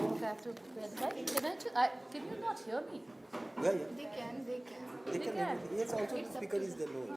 Okay, I have to can you not hear me? Yeah, yeah. They can. They can. Yes, also the speaker is there low.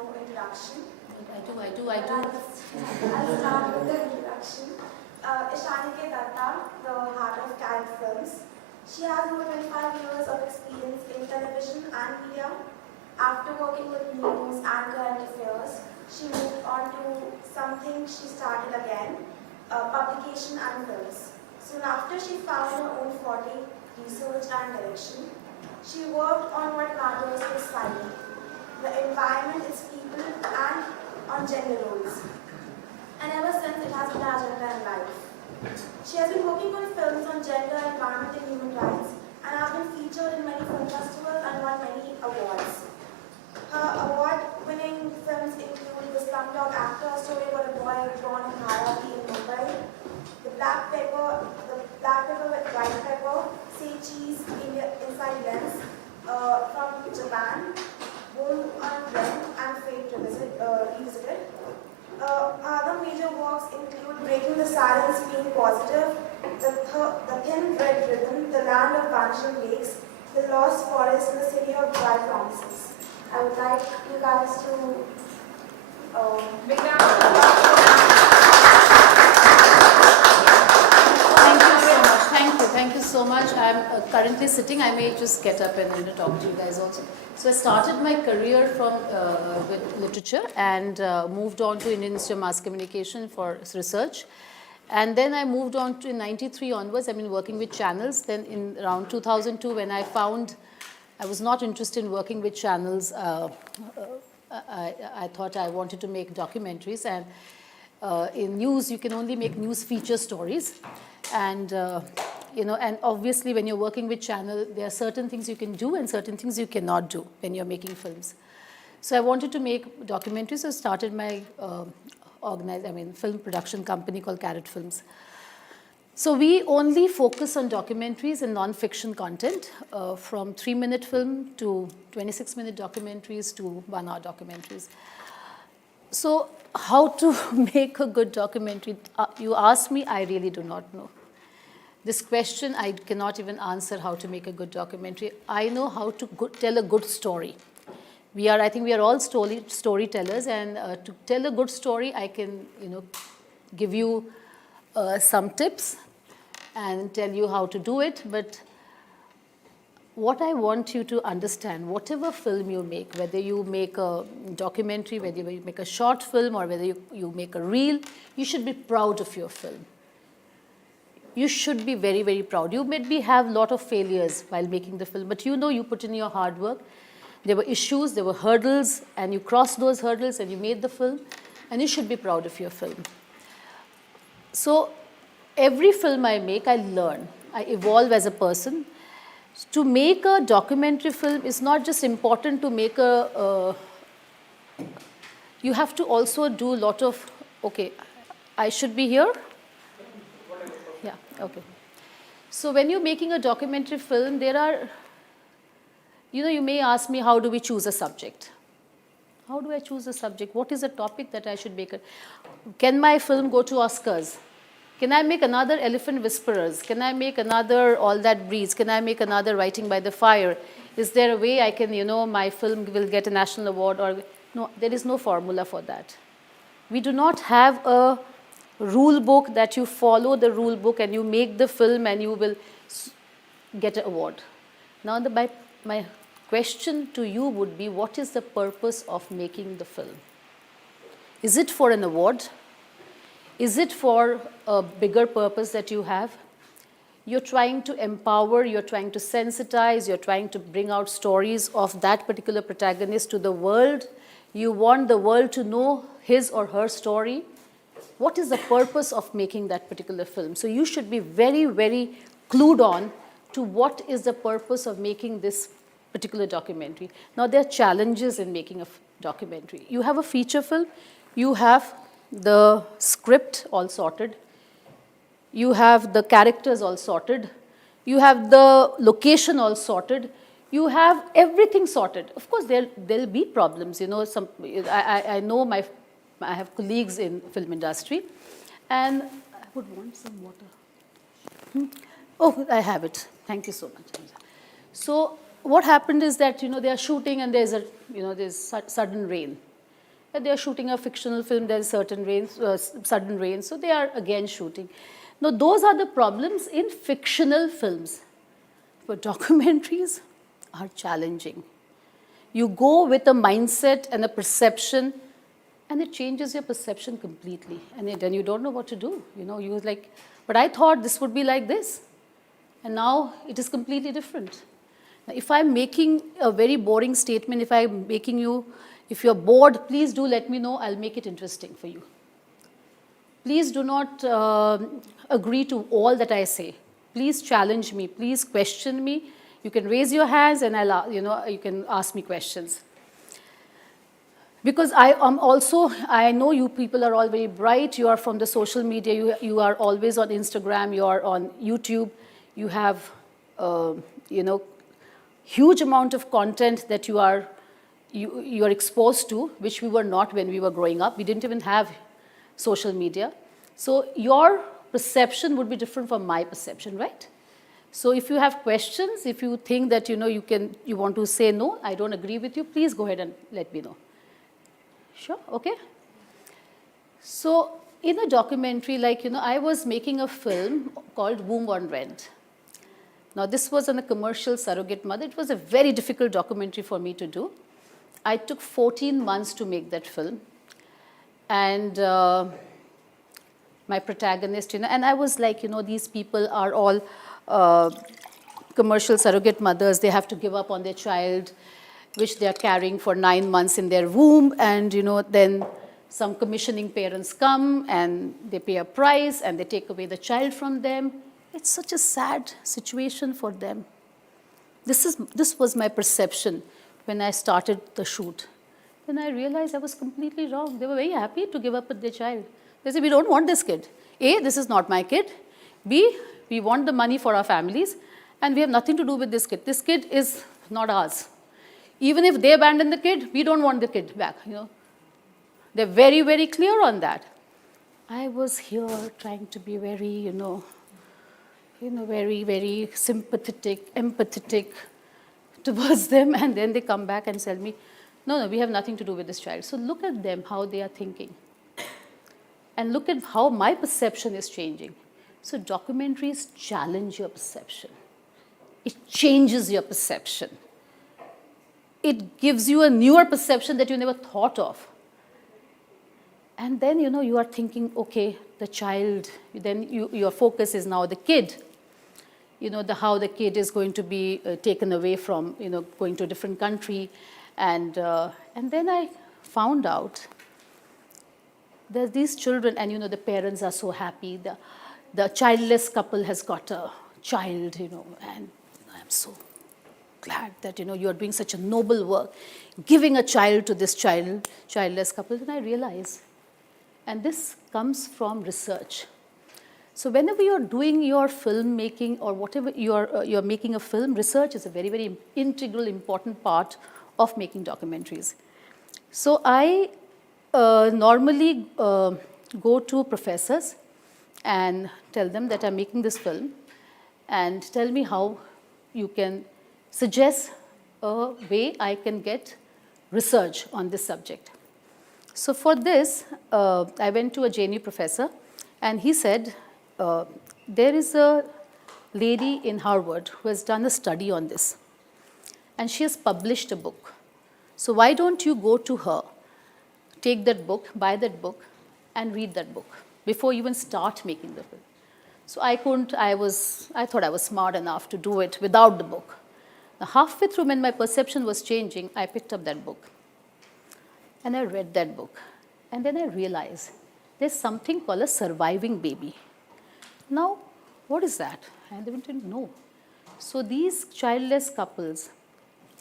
Introduction. I do. I'll start with the introduction. Ishanike Datta, the heart of Carrot Films. She has over 25 years of experience in television and media. After working with news and current affairs, she moved on to something she started again, publication and films. Soon after, she found her own forte, research and direction. She worked on what matters to society, the environment, its people, and on gender roles. And ever since, it has been her agenda in life. She has been working on films on gender, environment, and human rights, and has been featured in many film festivals and won many awards. Her award-winning films include The Slumdog Actor, a story about a boy born in Dharavi in Mumbai, The Black Pepper with White Pepper, Say Cheese, Inside Lens, from Japan, Boom and Rent, and Fate Revisited. Other major works include Breaking the Silence, Being Positive, The Thin Red Ribbon, The Land of Vanishing Lakes, The Lost Forest, and The City of Dry Promises. I would like you guys to Big round. Thank you so much. I'm currently sitting. I may just get up and talk to you guys also. So I started my career from with literature and moved on to Indian Institute of Mass Communication for research. And then I moved on to in 93 onwards. I've been working with channels. Then in around 2002, when I found I was not interested in working with channels, I thought I wanted to make documentaries. And in news, you can only make news feature stories. And and obviously when you're working with channel, there are certain things you can do and certain things you cannot do when you're making films. So I wanted to make documentaries, so I started my film production company called Carrot Films. So we only focus on documentaries and non-fiction content, from 3-minute film to 26-minute documentaries to 1-hour documentaries. So how to make a good documentary? You ask me, I really do not know. This question, I cannot even answer how to make a good documentary. I know how to tell a good story. I think we are all storytellers, and to tell a good story, I can, give you some tips and tell you how to do it. But what I want you to understand, whatever film you make, whether you make a documentary, whether you make a short film, or whether you make a reel, you should be proud of your film. You should be very, very proud. You maybe have a lot of failures while making the film, but you put in your hard work. There were issues, there were hurdles, and you crossed those hurdles and you made the film, and you should be proud of your film. So every film I make, I learn. I evolve as a person. To make a documentary film is not just important to make you have to also do a lot of, okay, I should be here? Yeah, okay. So when you're making a documentary film, there are, you may ask me, how do we choose a subject? How do I choose a subject? What is the topic that I should make? Can my film go to Oscars? Can I make another Elephant Whisperers? Can I make another All That Breathes? Can I make another Writing by the Fire? Is there a way I can, my film will get a national award? Or no, there is no formula for that. We do not have a rule book that you follow the rule book and you make the film and you will get an award. Now, my question to you would be, what is the purpose of making the film? Is it for an award? Is it for a bigger purpose that you have? You're trying to empower, you're trying to sensitize, you're trying to bring out stories of that particular protagonist to the world. You want the world to know his or her story. What is the purpose of making that particular film? So you should be very, very clued on to what is the purpose of making this particular documentary. Now, there are challenges in making a documentary. You have a feature film, you have the script all sorted, you have the characters all sorted, you have the location all sorted, you have everything sorted. Of course, there'll be problems. I know I have colleagues in film industry, and I would want some water. Oh, I have it. Thank you so much. So what happened is that they are shooting and there's sudden rain. They are shooting a fictional film, there's sudden rain, so they are again shooting. Now, those are the problems in fictional films. But documentaries are challenging. You go with a mindset and a perception, and it changes your perception completely. And then you don't know what to do. You're like, but I thought this would be like this. And now it is completely different. Now, if I'm making a very boring statement, if you're bored, please do let me know. I'll make it interesting for you. Please do not agree to all that I say. Please challenge me. Please question me. You can raise your hands and you can ask me questions. Because I know you people are all very bright. You are from the social media. You are always on Instagram. You are on YouTube. You have, huge amount of content that you are exposed to, which we were not when we were growing up. We didn't even have social media. So your perception would be different from my perception, right? So if you have questions, if you think that you want to say no, I don't agree with you, please go ahead and let me know. Sure, okay? So in a documentary, I was making a film called Womb on Rent. Now, this was on a commercial surrogate mother. It was a very difficult documentary for me to do. I took 14 months to make that film. And my protagonist, and I was like, these people are all commercial surrogate mothers. They have to give up on their child, which they are carrying for 9 months in their womb. And, then some commissioning parents come and they pay a price and they take away the child from them. It's such a sad situation for them. This was my perception when I started the shoot. Then I realized I was completely wrong. They were very happy to give up with their child. They said, we don't want this kid. A, this is not my kid. B, we want the money for our families, and we have nothing to do with this kid. This kid is not ours. Even if they abandon the kid, we don't want the kid back. They're very, very clear on that. I was here trying to be very, very, very sympathetic, empathetic towards them, and then they come back and tell me, No, we have nothing to do with this child. So look at them, how they are thinking. And look at how my perception is changing. So documentaries challenge your perception. It changes your perception. It gives you a newer perception that you never thought of. And then, you are thinking, okay, the child, then your focus is now the kid. How the kid is going to be taken away from, going to a different country. And then I found out that these children, and, the parents are so happy. The childless couple has got a child, and I'm so glad that, you are doing such a noble work, giving a child to this childless couple. Then I realize, and this comes from research. So whenever you're doing your filmmaking or whatever you're making a film, research is a very, very integral, important part of making documentaries. So I normally go to professors and tell them that I'm making this film, and tell me how you can suggest a way I can get research on this subject. So for this, I went to a JNU professor, and he said, there is a lady in Harvard who has done a study on this, and she has published a book. So why don't you go to her, take that book, buy that book, and read that book before you even start making the film. So I thought I was smart enough to do it without the book. Now, halfway through, when my perception was changing, I picked up that book. And I read that book. And then I realized there's something called a surviving baby. Now, what is that? I didn't know. So these childless couples,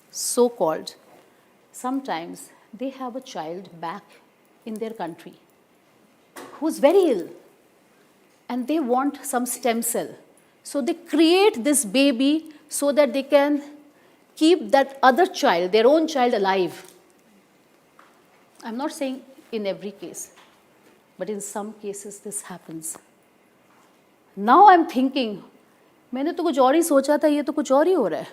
so-called, sometimes they have a child back in their country who's very ill, and they want some stem cell. So they create this baby so that they can keep that other child, their own child, alive. I'm not saying in every case, but in some cases this happens. Now I'm thinking, मैंने तो कुछ और ही सोचा था, ये तो कुछ और ही हो रहा है.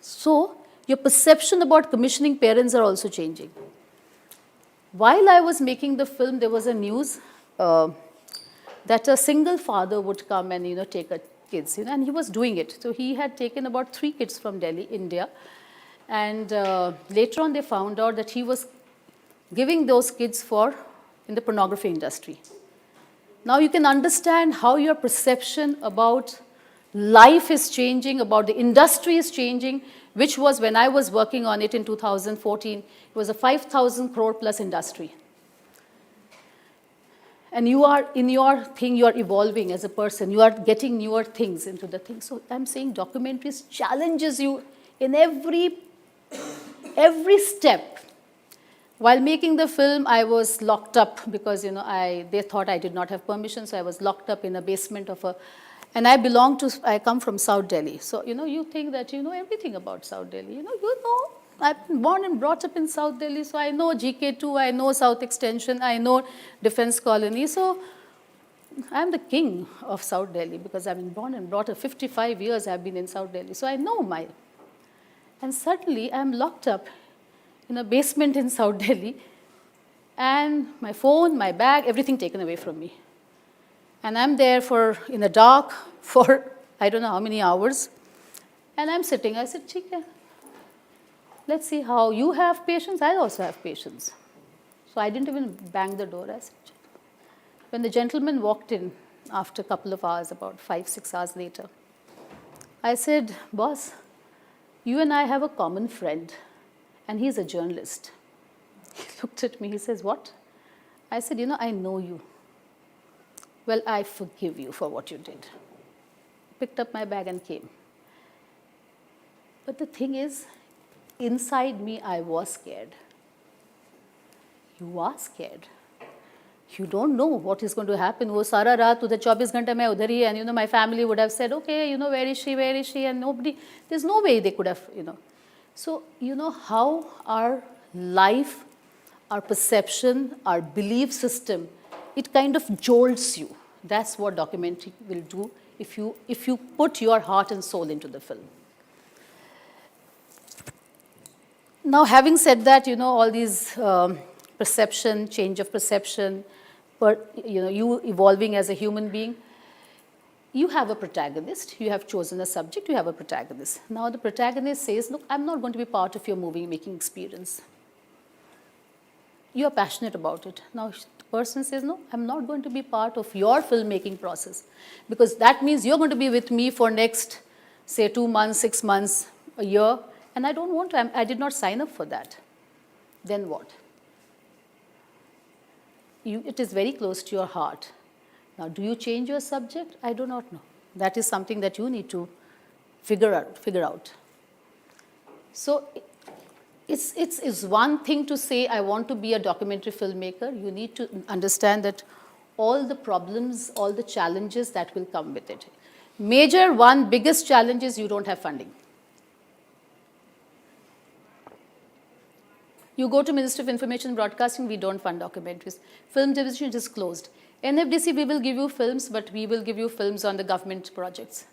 So your perception about commissioning parents are also changing. While I was making the film, there was a news that a single father would come and take a kids, and he was doing it. So he had taken about 3 kids from Delhi, India, and later on they found out that he was giving those kids in the pornography industry. Now you can understand how your perception about life is changing, about the industry is changing, which was, when I was working on it in 2014, it was a 5,000 crore plus industry. And you are, in your thing, you are evolving as a person. You are getting newer things into the thing. So I'm saying documentaries challenges you in every step. While making the film, I was locked up because, they thought I did not have permission, so I was locked up in a basement of and I come from South Delhi. So, you think that you know everything about South Delhi. I've been born and brought up in South Delhi, so I know GK2, I know South Extension, I know Defense Colony. So I'm the king of South Delhi because I've been born and brought up. 55 years I've been in South Delhi, so I know and suddenly I'm locked up in a basement in South Delhi, and my phone, my bag, everything taken away from me. And I'm there in the dark for I don't know how many hours, and I'm sitting. I said, "Chika, let's see how you have patience. I also have patience." So I didn't even bang the door. I said, when the gentleman walked in after a couple of hours, about 5-6 hours later, I said, "Boss, you and I have a common friend, and he's a journalist." He looked at me, he says, "What?" I said, "I know you. Well, I forgive you for what you did." Picked up my bag and came. But the thing is, inside me, I was scared. You are scared. You don't know what is going to happen. वो सारा रात उधर 24 घंटे मैं उधर ही, and my family would have said, "Okay, where is she, and nobody." There's no way they could have, So how our life, our perception, our belief system, it kind of jolts you. That's what documentary will do if you put your heart and soul into the film. Now, having said that, all these perception, change of perception, you evolving as a human being, you have a protagonist, you have chosen a subject, you have a protagonist. Now, the protagonist says, look, I'm not going to be part of your movie-making experience. You are passionate about it. Now, the person says, no, I'm not going to be part of your filmmaking process, because that means you're going to be with me for next, say, 2 months, 6 months, a year, and I don't want to. I did not sign up for that. Then what? It is very close to your heart. Now, do you change your subject? I do not know. That is something that you need to figure out. So it's one thing to say, I want to be a documentary filmmaker. You need to understand that all the problems, all the challenges that will come with it. Biggest challenge is you don't have funding. You go to Ministry of Information and Broadcasting, we don't fund documentaries. Film division is closed. NFDC, we will give you films, but we will give you films on the government projects.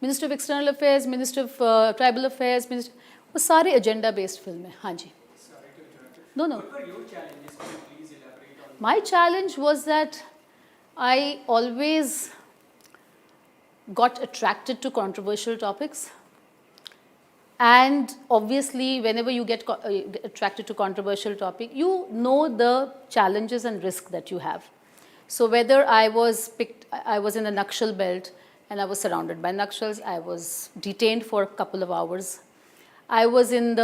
Ministry of External Affairs, Ministry of Tribal Affairs, वो सारे agenda based film है. हाँ जी. No. What were your challenges? Could you please elaborate on? My challenge was that I always got attracted to controversial topics. And obviously, whenever you get attracted to controversial topic, you know the challenges and risk that you have. So whether I was in a Nakshal belt and I was surrounded by Nakshals, I was detained for a couple of hours. I was in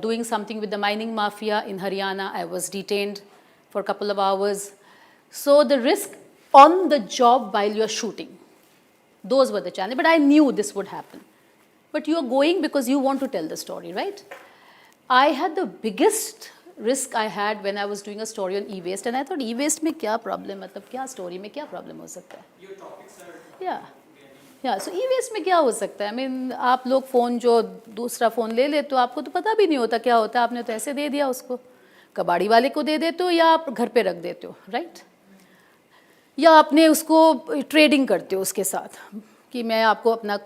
doing something with the mining mafia in Haryana. I was detained for a couple of hours. So the risk on the job while you're shooting, those were the challenges. But I knew this would happen. But you are going because you want to tell the story, right? I had the biggest risk I had when I was doing a story on e-waste, and I thought e-waste में क्या problem, मतलब क्या story में क्या problem हो सकता है? Your topics are Yeah. So e-waste में क्या हो सकता है? I mean, आप लोग फ़ोन जो दूसरा फ़ोन ले ले तो आपको तो पता भी नहीं होता क्या होता है, आपने तो ऐसे दे दिया उसको, कबाड़ी वाले को दे देते हो या आप घर पे रख देते हो, right? या आपने उसको ट्रेडिंग करते हो उसके साथ कि मैं आपको अपना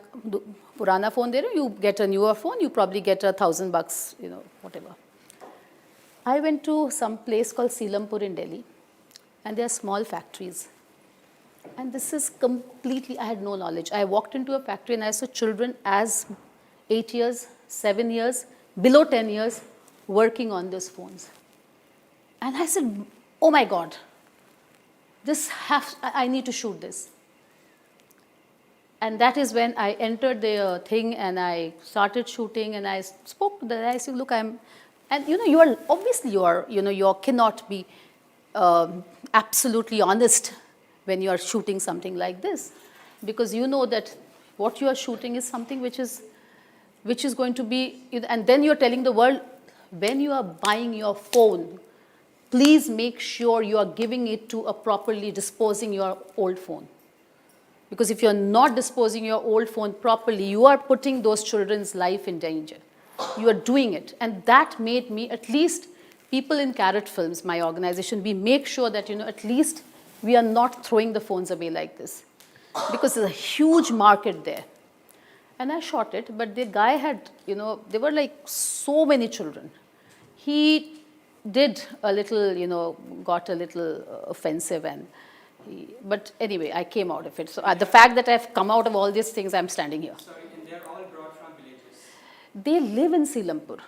पुराना फ़ोन दे रहा हूँ, you get a newer phone, you probably get $1,000, whatever. I went to some place called Selampur in Delhi, and there are small factories. And this is completely, I had no knowledge. I walked into a factory and I saw children as 8 years, 7 years, below 10 years, working on those phones. And I said, oh my God, I need to shoot this. And that is when I entered the thing and I started shooting and I spoke to them. I said, look, you cannot be absolutely honest when you are shooting something like this, because you know that what you are shooting is something which is going to be, and then you're telling the world, when you are buying your phone, please make sure you are giving it to a properly disposing your old phone. Because if you're not disposing your old phone properly, you are putting those children's life in danger. You are doing it. And that made me, at least people in Carrot Films, my organization, we make sure that, at least we are not throwing the phones away like this. Because there's a huge market there. And I shot it, but the guy had, there were like so many children. He did a little, got a little offensive but anyway, I came out of it. So the fact that I've come out of all these things, I'm standing here. sorry, and they're all brought from villages. They live in Selampur.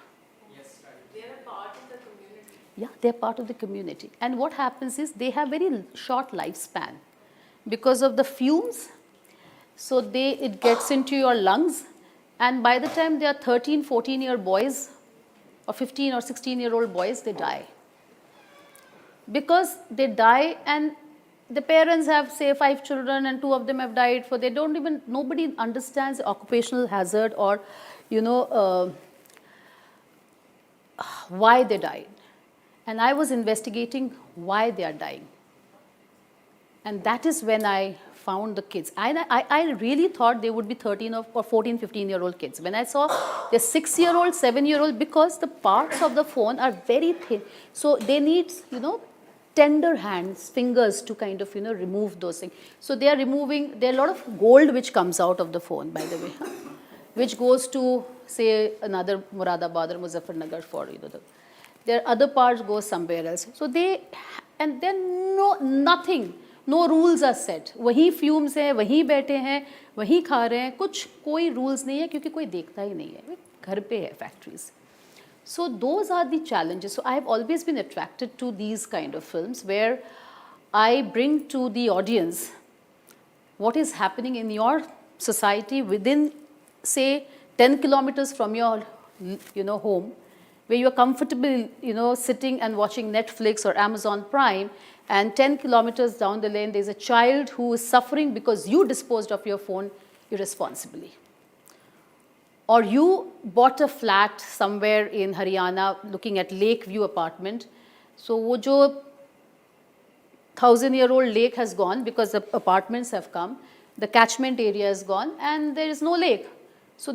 Yes, right. They are part of the community. Yeah, they're part of the community. And what happens is they have very short lifespan because of the fumes. So it gets into your lungs. And by the time they are 13, 14-year boys or 15 or 16-year-old boys, they die. Because they die and the parents have, say, 5 children and 2 of them have died, nobody understands occupational hazard or, why they died. And I was investigating why they are dying. And that is when I found the kids. I really thought they would be 13 or 14, 15-year-old kids. When I saw they're 6-year-old, 7-year-old, because the parts of the phone are very thin. So they need, tender hands, fingers to kind of, remove those things. So they are removing, there are a lot of gold which comes out of the phone, by the way. which goes to, say, another Muradabad or Muzaffarnagar for, their other parts go somewhere else. So and then nothing, no rules are set. वहीं fumes हैं, वहीं बैठे हैं, वहीं खा रहे हैं, कुछ कोई rules नहीं है क्योंकि कोई देखता ही नहीं है, घर पे है factories. So those are the challenges. So I have always been attracted to these kind of films where I bring to the audience what is happening in your society within, say, 10 kilometers from your, home, where you are comfortable, sitting and watching Netflix or Amazon Prime, and 10 kilometers down the lane, there's a child who is suffering because you disposed of your phone irresponsibly. Or you bought a flat somewhere in Haryana looking at Lakeview apartment. So wo jo 1,000-year-old lake has gone because the apartments have come, the catchment area is gone, and there is no lake. So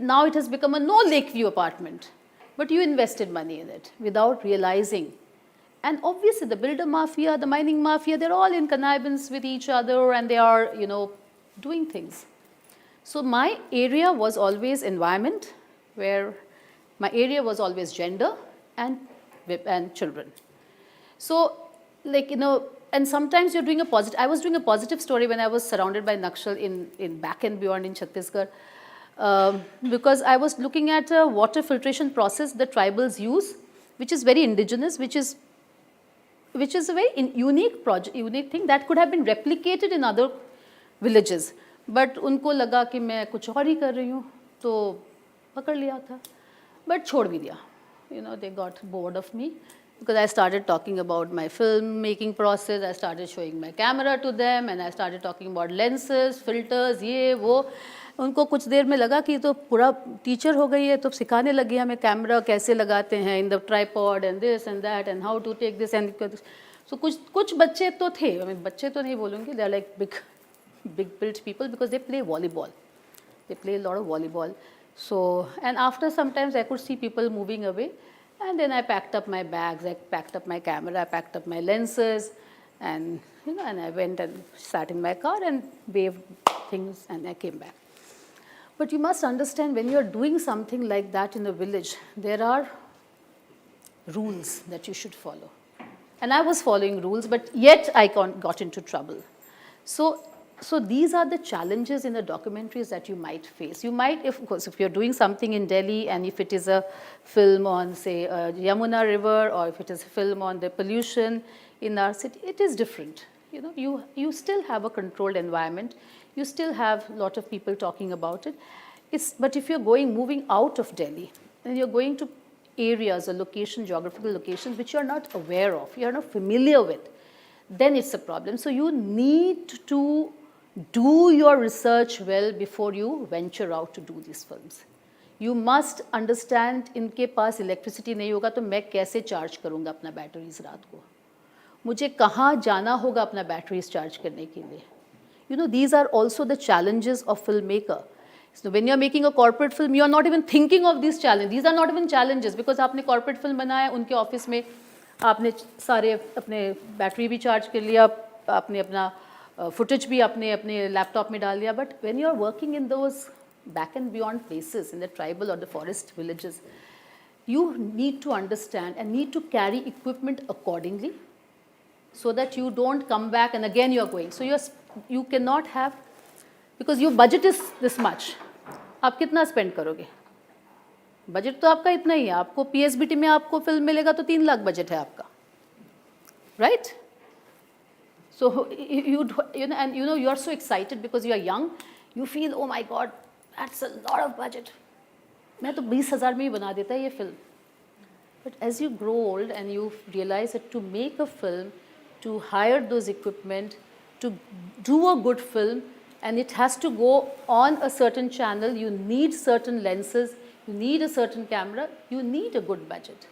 now it has become a no Lakeview apartment. But you invested money in it without realizing. And obviously the builder mafia, the mining mafia, they're all in connivance with each other, and they are, doing things. So my area was always environment, where my area was always gender and children. So, and sometimes you're doing I was doing a positive story when I was surrounded by Nakshal in back and beyond in Chhattisgarh, because I was looking at a water filtration process the tribals use, which is very indigenous, which is a very unique thing that could have been replicated in other villages. But उनको लगा कि मैं कुछ और ही कर रही हूँ, तो पकड़ लिया था, but छोड़ भी दिया. They got bored of me because I started talking about my film making process. I started showing my camera to them, and I started talking about lenses, filters, ये वो. उनको कुछ देर में लगा कि तो पूरा टीचर हो गई है, तो सिखाने लगी हमें कैमरा कैसे लगाते हैं in the tripod and this and that and how to take this and so कुछ बच्चे तो थे, बच्चे तो नहीं बोलूँगी, they are like big built people because they play volleyball. They play a lot of volleyball. So, and after sometimes I could see people moving away, and then I packed up my bags, I packed up my camera, I packed up my lenses, and and I went and sat in my car and waved things, and I came back. But you must understand, when you're doing something like that in a village, there are rules that you should follow. And I was following rules, but yet I got into trouble. So these are the challenges in the documentaries that you might face. You might, of course, if you're doing something in Delhi, and if it is a film on, say, Yamuna River, or if it is a film on the pollution in our city, it is different. You still have a controlled environment. You still have a lot of people talking about it. But if you're moving out of Delhi, and you're going to areas or geographical locations which you're not aware of, you're not familiar with, then it's a problem. So you need to do your research well before you venture out to do these films. You must understand, इनके पास electricity नहीं होगा तो मैं कैसे charge करूँगा अपना batteries रात को, मुझे कहाँ जाना होगा अपना बैटरीज चार्ज करने के लिए. These are also the challenges of filmmaker. So when you're making a corporate film, you're not even thinking of these challenges. These are not even challenges because आपने corporate film बनाया, उनके office में आपने सारे अपने बैटरी भी charge कर लिया, आपने अपना footage भी अपने लैपटॉप में डाल दिया. But when you're working in those back and beyond places, in the tribal or the forest villages, you need to understand and need to carry equipment accordingly so that you don't come back and again you're going. So you cannot have, because your budget is this much. आप कितना spend करोगे? Budget तो आपका इतना ही है. आपको PSBT में आपको फिल्म मिलेगा तो 3 लाख बजट है आपका, right? So you are so excited because you are young. You feel, oh my God, that's a lot of budget. मैं तो 20,000 में ही बना देता ये film. But as you grow old and you realize that to make a film, to hire those equipment, to do a good film, and it has to go on a certain channel, you need certain lenses, you need a certain camera, you need a good budget.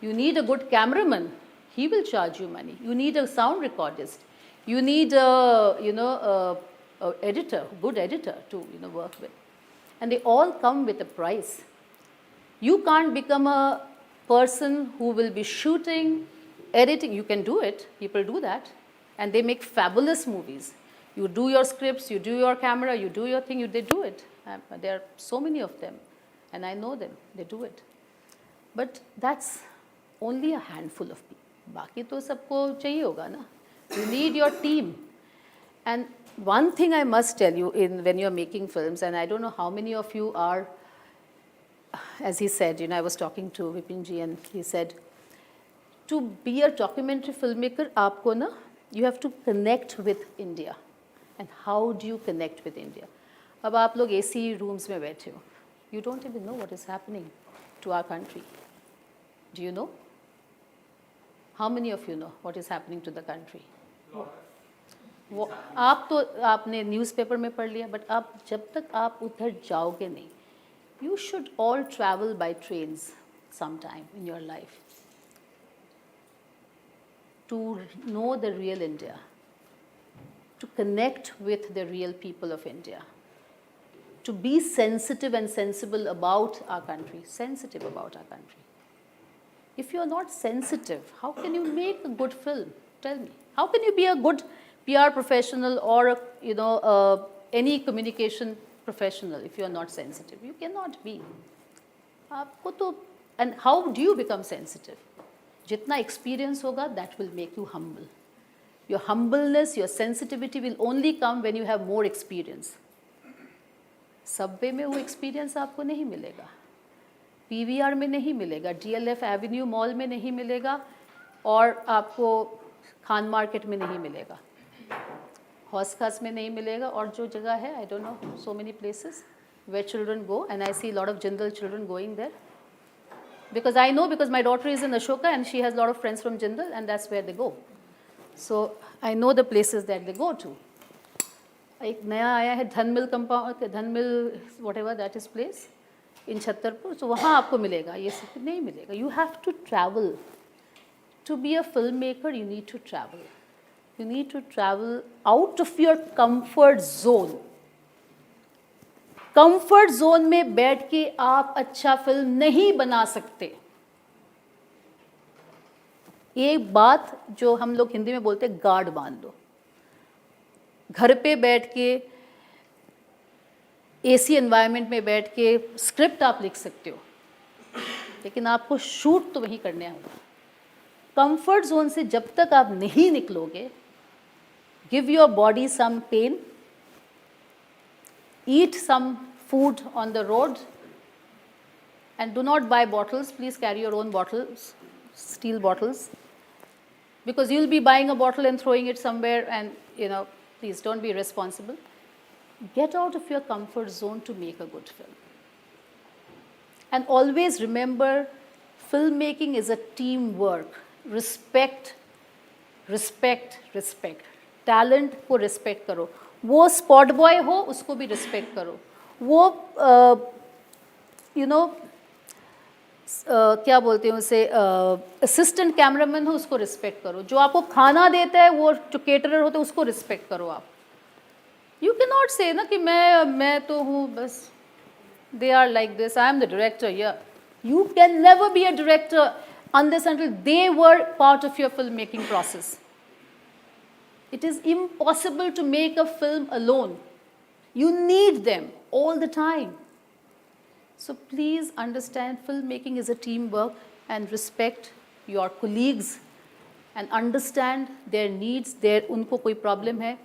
You need a good cameraman. He will charge you money. You need a sound recordist. You need a editor, good editor to work with. And they all come with a price. You can't become a person who will be shooting, editing. You can do it. People do that. And they make fabulous movies. You do your scripts, you do your camera, you do your thing, they do it. There are so many of them, and I know them. They do it. But that's only a handful of people. बाकी तो सबको चाहिए होगा ना. You need your team. And one thing I must tell you when you're making films, and I don't know how many of you are, as he said, I was talking to Vipinji and he said, to be a documentary filmmaker, aapko na, you have to connect with India. And how do you connect with India? अब आप लोग AC rooms में बैठे हो. You don't even know what is happening to our country. Do you know? How many of you know what is happening to the country? वो आप तो आपने न्यूज़पेपर में पढ़ लिया, बट आप जब तक आप उधर जाओगे नहीं, you should all travel by trains sometime in your life to know the real India, to connect with the real people of India, to be sensitive and sensible about our country, sensitive about our country. If you are not sensitive, how can you make a good film? Tell me. How can you be a good PR professional or any communication professional if you are not sensitive? You cannot be. And how do you become sensitive? Jitna experience hoga, that will make you humble. Your humbleness, your sensitivity will only come when you have more experience. Subway में वो experience आपको नहीं मिलेगा, PVR में नहीं मिलेगा, DLF Avenue Mall में नहीं मिलेगा, और आपको खान मार्केट में नहीं मिलेगा, हौस-खास में नहीं मिलेगा, और जो जगह है, I don't know, so many places where children go, and I see a lot of Jindal children going there. Because I know, because my daughter is in Ashoka and she has a lot of friends from Jindal, and that's where they go. So I know the places that they go to. एक नया आया है धनमिल compound, धनमिल whatever that is place in Chhattarpur, so वहाँ आपको मिलेगा, ये सब नहीं मिलेगा. You have to travel. To be a filmmaker, you need to travel. You need to travel out of your comfort zone. Comfort zone में बैठ के आप अच्छा फिल्म नहीं बना सकते. एक बात जो हम लोग हिंदी में बोलते हैं, गार्ड बांध दो. घर पे बैठ के एसी एनवायरनमेंट में बैठ के स्क्रिप्ट आप लिख सकते हो, लेकिन आपको शूट तो वहीं करना होगा. कंफर्ट जोन से जब तक आप नहीं निकलोगे, give your body some pain, eat some food on the road, and do not buy bottles. Please carry your own bottles, steel bottles, because you'll be buying a bottle and throwing it somewhere, and please don't be irresponsible. Get out of your comfort zone to make a good film. And always remember, filmmaking is a teamwork. Respect, respect, respect. Talent को respect करो. वो spot boy हो, उसको भी respect करो. वो क्या बोलते हैं उसे, असिस्टेंट कैमरामैन हो, उसको रिस्पेक्ट करो. जो आपको खाना देता है, वो जो केटरर होते हैं, उसको रिस्पेक्ट करो आप. यू कैन नॉट से ना कि मैं तो हूँ बस, they are like this, I am the director. You can never be a director unless until they were part of your filmmaking process. It is impossible to make a film alone. You need them all the time. So please understand, filmmaking is a teamwork, and respect your colleagues and understand their needs. उनको कोई problem है,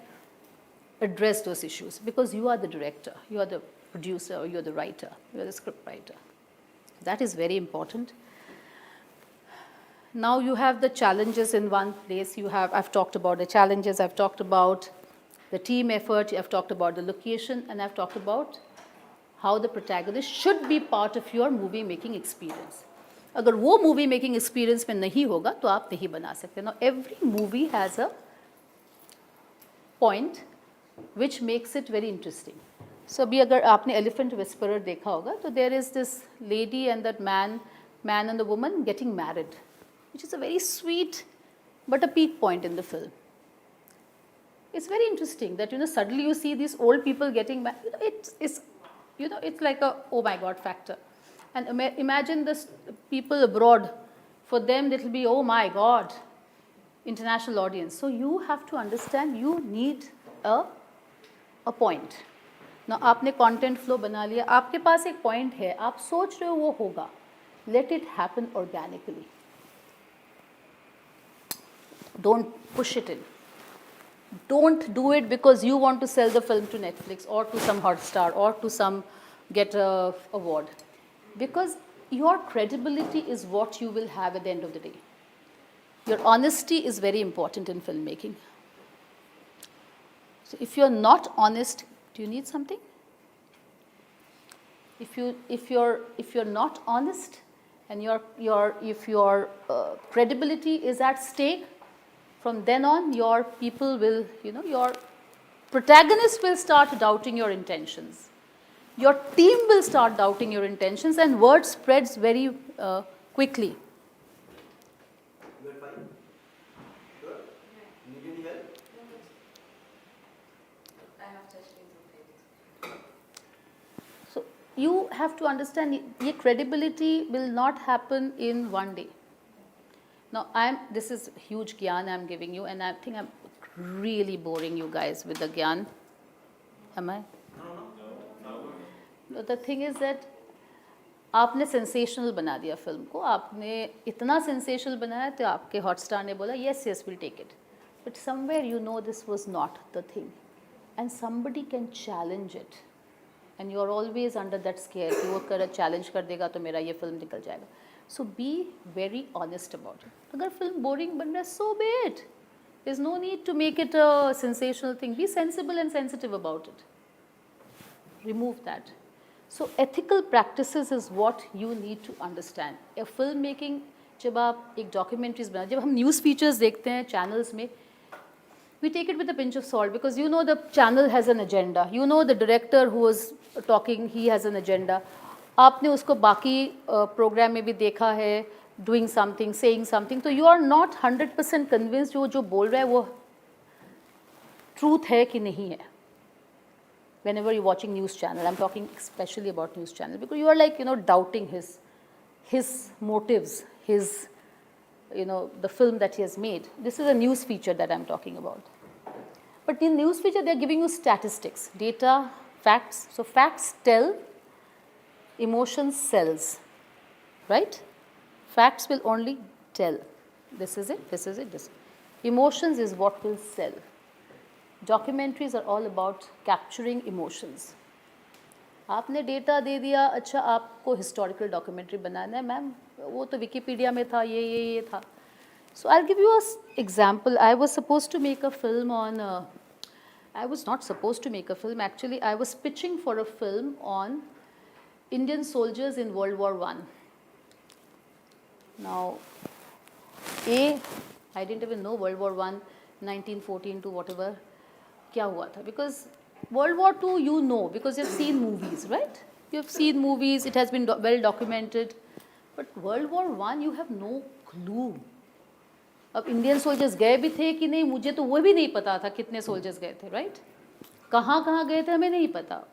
address those issues, because you are the director, you are the producer, or you are the writer, you are the script writer. That is very important. Now you have the challenges in one place. I've talked about the challenges, I've talked about the team effort, I've talked about the location, and I've talked about how the protagonist should be part of your movie making experience. अगर वो movie making experience में नहीं होगा, तो आप नहीं बना सकते. Now every movie has a point which makes it very interesting. So अभी अगर आपने Elephant Whisperer देखा होगा, तो there is this lady and that man and the woman getting married, which is a very sweet but a peak point in the film. It's very interesting that suddenly you see these old people getting married. It's like a oh my God factor. And imagine this people abroad, for them it will be oh my God, international audience. So you have to understand, you need a point. ना आपने content flow बना लिया, आपके पास एक point है, आप सोच रहे हो वो होगा, let it happen organically, don't push it in, don't do it because you want to sell the film to Netflix or to some Hotstar or to some get a award, because your credibility is what you will have at the end of the day. Your honesty is very important in filmmaking. So if you're not honest, do you need something? If you're not honest and if your credibility is at stake, from then on your people will, your protagonist will start doubting your intentions. Your team will start doubting your intentions, and word spreads very quickly. You are fine? Sure? Need any help? So you have to understand, your credibility will not happen in one day. Now, this is huge gyan I'm giving you, and I think I'm really boring you guys with the gyan. Am I? No. The thing is that आपने sensational बना दिया film को, आपने इतना sensational बनाया तो आपके Hotstar ने बोला yes, we'll take it. But somewhere you know this was not the thing. And somebody can challenge it. And you're always under that scare कि वो challenge कर देगा तो मेरा ये फिल्म निकल जाएगा. So be very honest about it. अगर फिल्म बोरिंग बन रहा है, so be it. There's no need to make it a sensational thing. Be sensible and sensitive about it. Remove that. So ethical practices is what you need to understand. A filmmaking, जब आप एक documentaries बना, जब हम news features देखते हैं channels में, we take it with a pinch of salt because you know the channel has an agenda. You know the director who was talking, he has an agenda. आपने उसको बाकी programme में भी देखा है, doing something, saying something, तो you are not 100% convinced वो जो बोल रहा है वो truth है कि नहीं है. Whenever you're watching news channel, I'm talking especially about news channel, because you are like, doubting his motives, the film that he has made. This is a news feature that I'm talking about. But in news feature, they're giving you statistics, data, facts. So facts tell, emotions sells, right? Facts will only tell. This is it, this is it, this. Emotions is what will sell. Documentaries are all about capturing emotions. आपने data दे दिया, अच्छा आपको historical documentary बनाना है, ma'am वो तो Wikipedia में था, ये था. So I'll give you an example. I was supposed to make a film on, I was not supposed to make a film, actually I was pitching for a film on Indian soldiers in World War I. Now, I didn't even know World War I, 1914 to whatever, क्या हुआ था, because World War II you know because you've seen movies, right? You've seen movies, it has been well documented. But World War I you have no clue. अब Indian soldiers गए भी थे कि नहीं, मुझे तो वो भी नहीं पता था कितने सोल्जर्स गए थे, राइट? कहाँ गए थे हमें नहीं पता.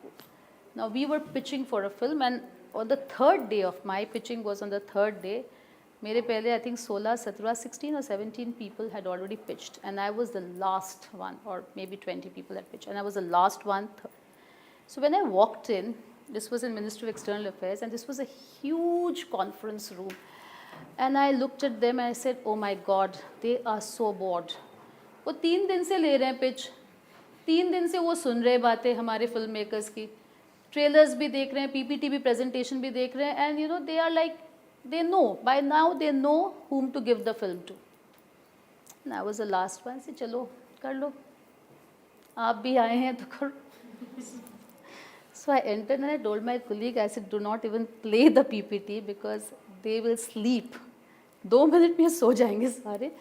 Now we were pitching for a film, and on the third day of my pitching was on the third day. मेरे पहले I think 16, 17, 16 or 17 people had already pitched, and I was the last one, or maybe 20 people had pitched, and I was the last one. So when I walked in, this was in Ministry of External Affairs, and this was a huge conference room. And I looked at them and I said, oh my God, they are so bored. वो 3 दिन से ले रहे हैं pitch, 3 दिन से वो सुन रहे बातें हमारे फिल्म मेकर्स की, trailers भी देख रहे हैं, PPT भी presentation भी देख रहे हैं, and they are like, they know, by now they know whom to give the film to. And I was the last one. I said, चलो कर लो, आप भी आए हैं तो करो. So I entered and I told my colleague, I said, do not even play the PPT because they will sleep. 2 minutes में सो जाएंगे सारे.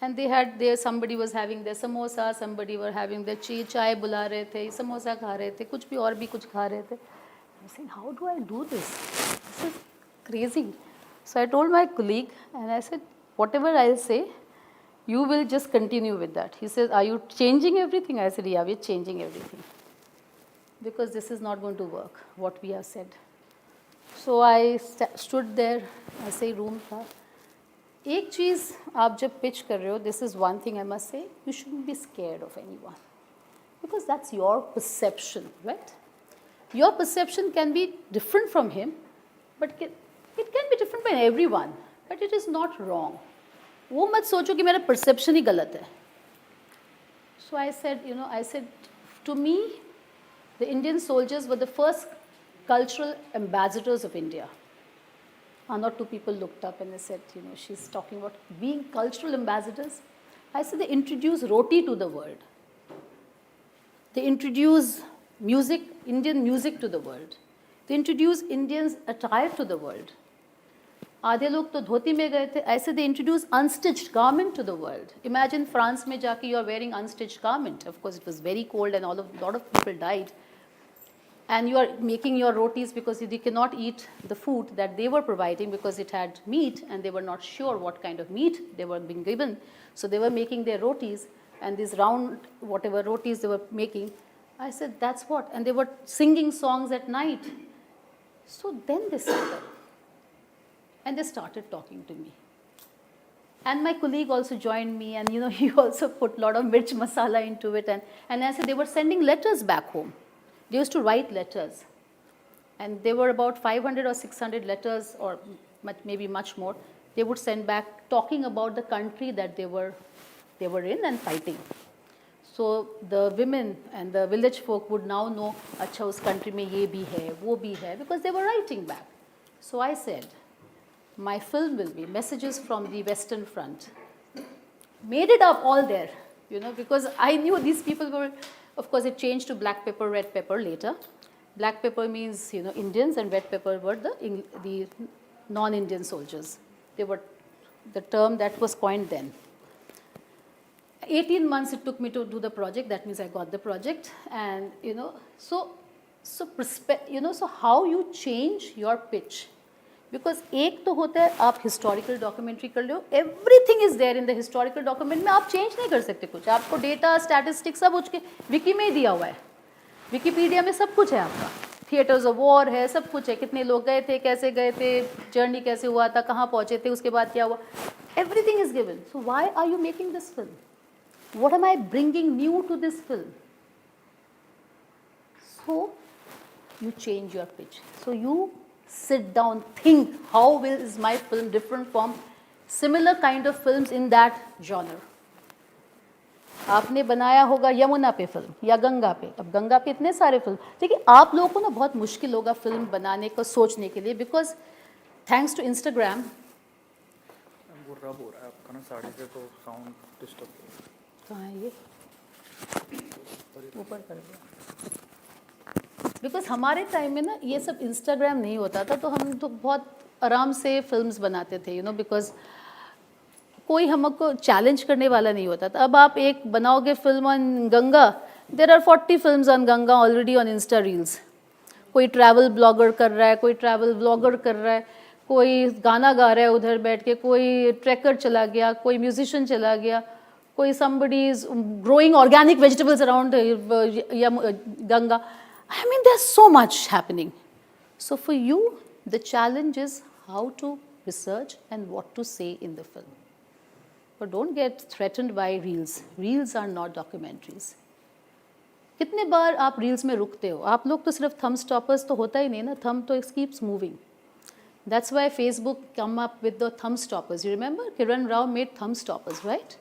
And they had there, somebody was having their samosa, somebody were having their चाय बुला रहे थे, समोसा खा रहे थे, कुछ भी और भी कुछ खा रहे थे. I was saying, how do I do this? This is crazy. So I told my colleague and I said, whatever I'll say, you will just continue with that. He says, are you changing everything? I said, yeah, we're changing everything. Because this is not going to work, what we have said. So I stood there, ऐसे ही room था. एक चीज़ आप जब pitch कर रहे हो, this is one thing I must say, you shouldn't be scared of anyone. Because that's your perception, right? Your perception can be different from him, but it can be different by everyone, but it is not wrong. वो मत सोचो कि मेरा perception ही गलत है. So I said, to me, the Indian soldiers were the first cultural ambassadors of India. One or two people looked up and they said, she's talking about being cultural ambassadors. I said, they introduce roti to the world. They introduce music, Indian music to the world. They introduce Indians attire to the world. आधे लोग तो धोती में गए थे. ऐसे they introduced unstitched garment to the world. Imagine France में जाके you are wearing unstitched garment. Of course, it was very cold and a lot of people died. And you are making your rotis because you cannot eat the food that they were providing because it had meat and they were not sure what kind of meat they were being given. So they were making their rotis and these round, whatever rotis they were making. I said, that's what. And they were singing songs at night. So then they said that. And they started talking to me. And my colleague also joined me and he also put a lot of mirch masala into it. And I said they were sending letters back home. They used to write letters. And there were about 500 or 600 letters or maybe much more. They would send back talking about the country that they were in and fighting. So the women and the village folk would now know, acha us country mein ye bhi hai, wo bhi hai, because they were writing back. So I said, my film will be Messages from the Western Front. Made it up all there, because I knew these people were, of course it changed to black pepper, red pepper later. Black pepper means, Indians, and red pepper were the non-Indian soldiers. They were the term that was coined then. 18 months it took me to do the project. That means I got the project. And, so how you change your pitch. Because एक तो होता है आप historical documentary कर लो, everything is there in the historical document में आप change नहीं कर सकते कुछ, आपको data, statistics सब उसके wiki में ही दिया हुआ है, Wikipedia में सब कुछ है आपका, theatres of war है, सब कुछ है, कितने लोग गए थे, कैसे गए थे, journey कैसे हुआ था, कहाँ पहुँचे थे, उसके बाद क्या हुआ, everything is given. So why are you making this film? What am I bringing new to this film? So you change your pitch. So you sit down, think, how is my film different from similar kind of films in that genre? आपने बनाया होगा यमुना पे film या गंगा पे, अब गंगा पे इतने सारे फिल्म, देखिए आप लोगों को ना बहुत मुश्किल होगा फिल्म बनाने को सोचने के लिए, बिकॉज थैंक्स टू इंस्टाग्राम. वो रब हो रहा है आपका ना साड़ी पे, तो साउंड डिस्टर्ब कहाँ है ये, ऊपर कर दिया. बिकॉज हमारे टाइम में ना ये सब इंस्टाग्राम नहीं होता था, तो हम तो बहुत आराम से फिल्म्स बनाते थे, बिकॉज कोई हमको चैलेंज करने वाला नहीं होता था. अब आप एक बनाओगे film on Ganga, there are 40 films on Ganga already on insta reels. कोई ट्रैवल ब्लॉगर कर रहा है, कोई ट्रैवल ब्लॉगर कर रहा है, कोई गाना गा रहा है उधर बैठ के, कोई ट्रैकर चला गया, कोई म्यूजिशियन चला गया, कोई somebody is growing organic vegetables around Ganga. I mean, there's so much happening. So for you, the challenge is how to research and what to say in the film. But don't get threatened by reels. Reels are not documentaries. कितने बार आप reels में रुकते हो? आप लोग तो सिर्फ thumb stoppers तो होता ही नहीं ना, thumb तो it keeps moving. That's why Facebook come up with the thumb stoppers. You remember Kiran Rao made thumb stoppers, right?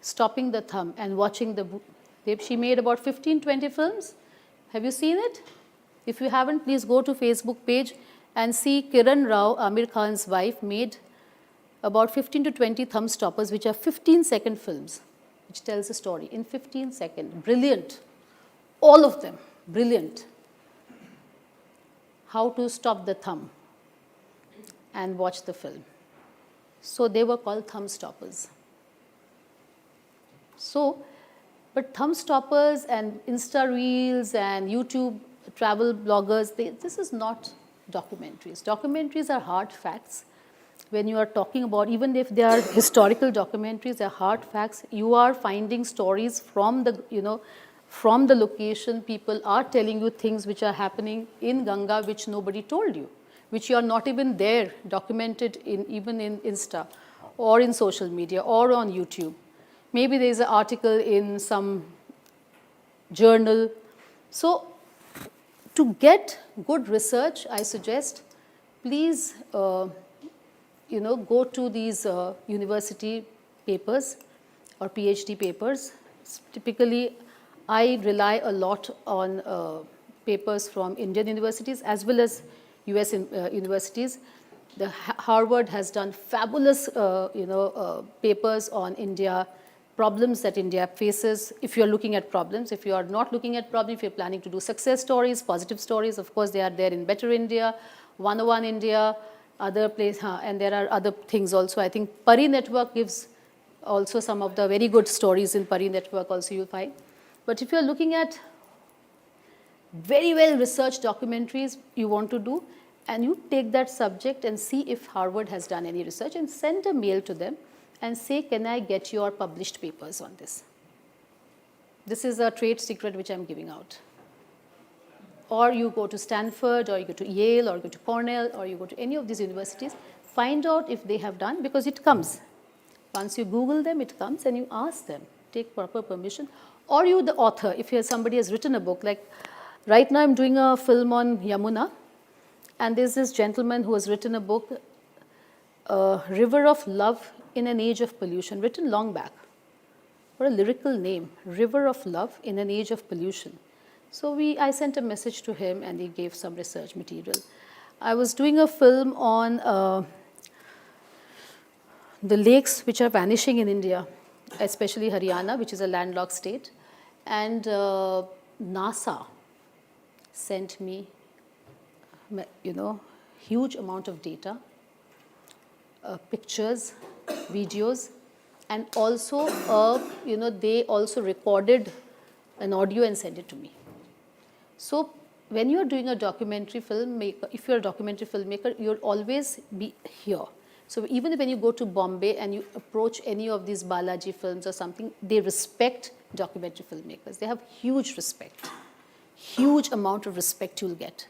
Stopping the thumb and watching the book. She made about 15-20 films. Have you seen it? If you haven't, please go to Facebook page and see Kiran Rao, Amir Khan's wife, made about 15 to 20 thumb stoppers, which are 15-second films, which tells a story in 15 seconds. Brilliant. All of them. Brilliant. How to stop the thumb and watch the film. So they were called thumb stoppers. So, but thumb stoppers and Insta Reels and YouTube travel bloggers, this is not documentaries. Documentaries are hard facts. When you are talking about, even if they are historical documentaries, they are hard facts. You are finding stories from the, from the location. People are telling you things which are happening in Ganga which nobody told you, which you are not even there, documented even in Insta or in social media or on YouTube. Maybe there is an article in some journal. So To get good research, I suggest, please, go to these university papers or PhD papers. Typically, I rely a lot on papers from Indian universities as well as US universities. The Harvard has done fabulous, papers on India, problems that India faces. If you're looking at problems, if you are not looking at problems, if you're planning to do success stories, positive stories, of course, they are there in Better India, 101 India, other place, and there are other things also. I think Pari Network gives also some of the very good stories in Pari Network also you'll find. But if you're looking at very well researched documentaries you want to do, and you take that subject and see if Harvard has done any research and send a mail to them and say, can I get your published papers on this? This is a trade secret which I'm giving out. Or you go to Stanford, or you go to Yale, or you go to Cornell, or you go to any of these universities, find out if they have done, because it comes. Once you Google them, it comes, and you ask them, take proper permission. Or you, the author, if somebody has written a book, like right now I'm doing a film on Yamuna, and there's this gentleman who has written a book, River of Love in an Age of Pollution, written long back. What a lyrical name, River of Love in an Age of Pollution. So I sent a message to him, and he gave some research material. I was doing a film on the lakes which are vanishing in India, especially Haryana, which is a landlocked state. And NASA sent me, huge amount of data, pictures, videos, and also, they also recorded an audio and sent it to me. So when you're doing a documentary filmmaker, if you're a documentary filmmaker, you'll always be here. So even when you go to Bombay and you approach any of these Balaji films or something, they respect documentary filmmakers. They have huge respect, huge amount of respect you'll get.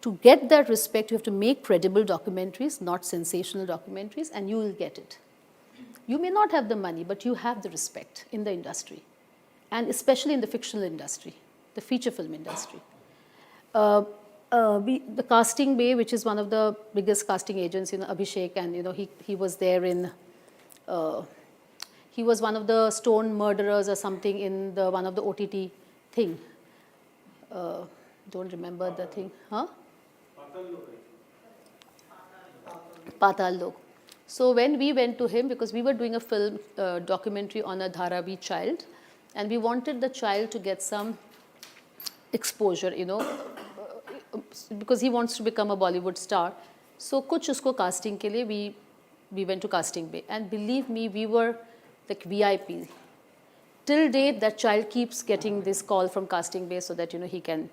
To get that respect, you have to make credible documentaries, not sensational documentaries, and you will get it. You may not have the money, but you have the respect in the industry, and especially in the fictional industry, the feature film industry. The Casting Bay, which is one of the biggest casting agents, Abhishek, and he was there in, he was one of the stone murderers or something in one of the OTT thing. Don't remember the thing, huh? Patal Lok. So when we went to him, because we were doing a film documentary on a Dharavi child, and we wanted the child to get some exposure, because he wants to become a Bollywood star. So kuch usko casting ke liye we went to Casting Bay, and believe me, we were like VIP. Till date, that child keeps getting this call from Casting Bay so that he can,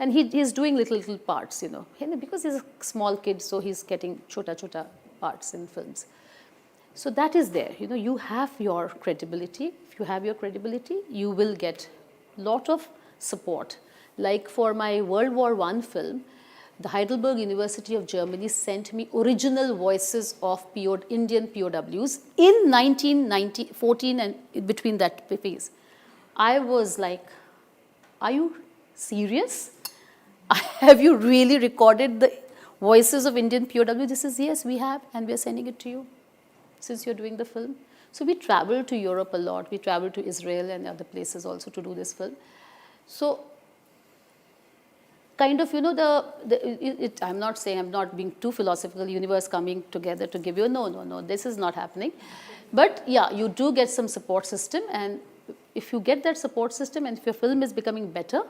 and he's doing little parts, because he's a small kid, so he's getting chota parts in films. So that is there, you have your credibility. If you have your credibility, you will get lot of support. Like for my World War I film, the Heidelberg University of Germany sent me original voices of Indian POWs in 1914 and between that phase. I was like, are you serious? Have you really recorded the voices of Indian POW? This is, yes, we have, and we are sending it to you since you're doing the film. So we travel to Europe a lot. We travel to Israel and other places also to do this film. So kind of, I'm not saying, I'm not being too philosophical, universe coming together to give you, no, this is not happening. But yeah, you do get some support system, and if you get that support system and if your film is becoming better,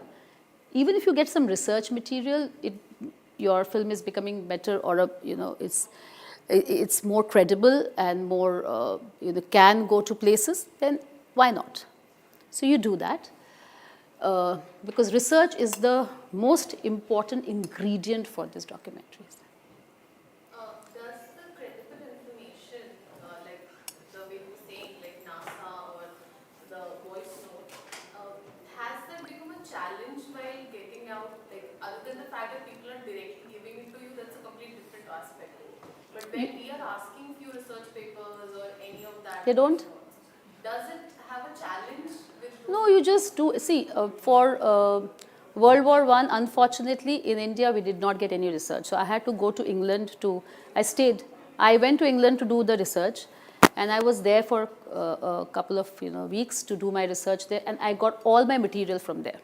even if you get some research material, your film is becoming better, or it's more credible and more can go to places, then why not? So you do that. Because research is the most important ingredient for these documentaries. Does the credible information, like the way you're saying, like NASA or the voice note, has that become a challenge while getting out? Like, other than the fact that people are directly giving it to you, that's a completely different aspect. But when we are asking few research papers or any of that, They don't? Does it have a challenge with? No, you just do. See, for World War I, unfortunately, in India, we did not get any research. So I had to go to England I went to England to do the research, and I was there for a couple of weeks to do my research there, and I got all my material from there.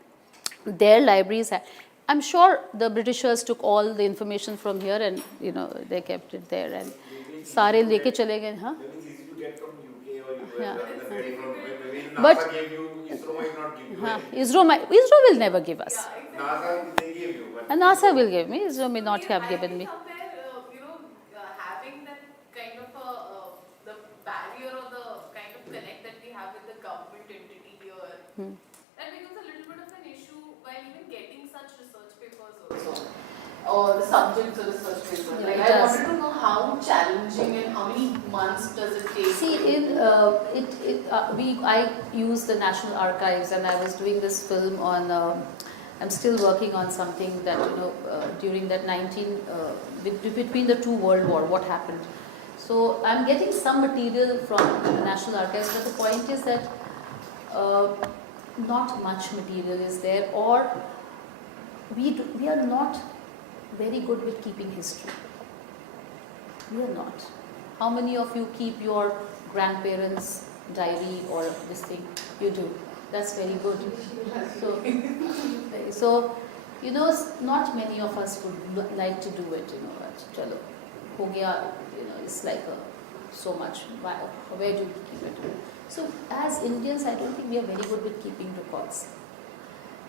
Their libraries I'm sure the Britishers took all the information from here and they kept it there and सारे लेके चले गए हाँ. Maybe it's easy to get from UK or US Yeah. rather than getting from maybe But- NASA gave you, ISRO might not give you. हाँ, anything. ISRO will never give us. Yeah, exactly. NASA they gave you, but And NASA will give me. ISRO may not So have I given think me. somewhere, having that kind of the barrier or the kind of connect that we have with the government entity here, that becomes a little bit of an issue while even getting such research papers also. Or the subjects of research papers. Yeah, Like it I does. wanted to know how challenging and how many months does it take? See, I use the National Archives, and I was doing this film on. I'm still working on something that during that between the two World War, what happened. So I'm getting some material from the National Archives, but the point is that not much material is there, or we are not very good with keeping history. We are not. How many of you keep your grandparents' diary or this thing? You do. That's very good. So not many of us would like to do it. Chalo, ho gaya, it's like so much. Where do we keep it? So as Indians, I don't think we are very good with keeping records.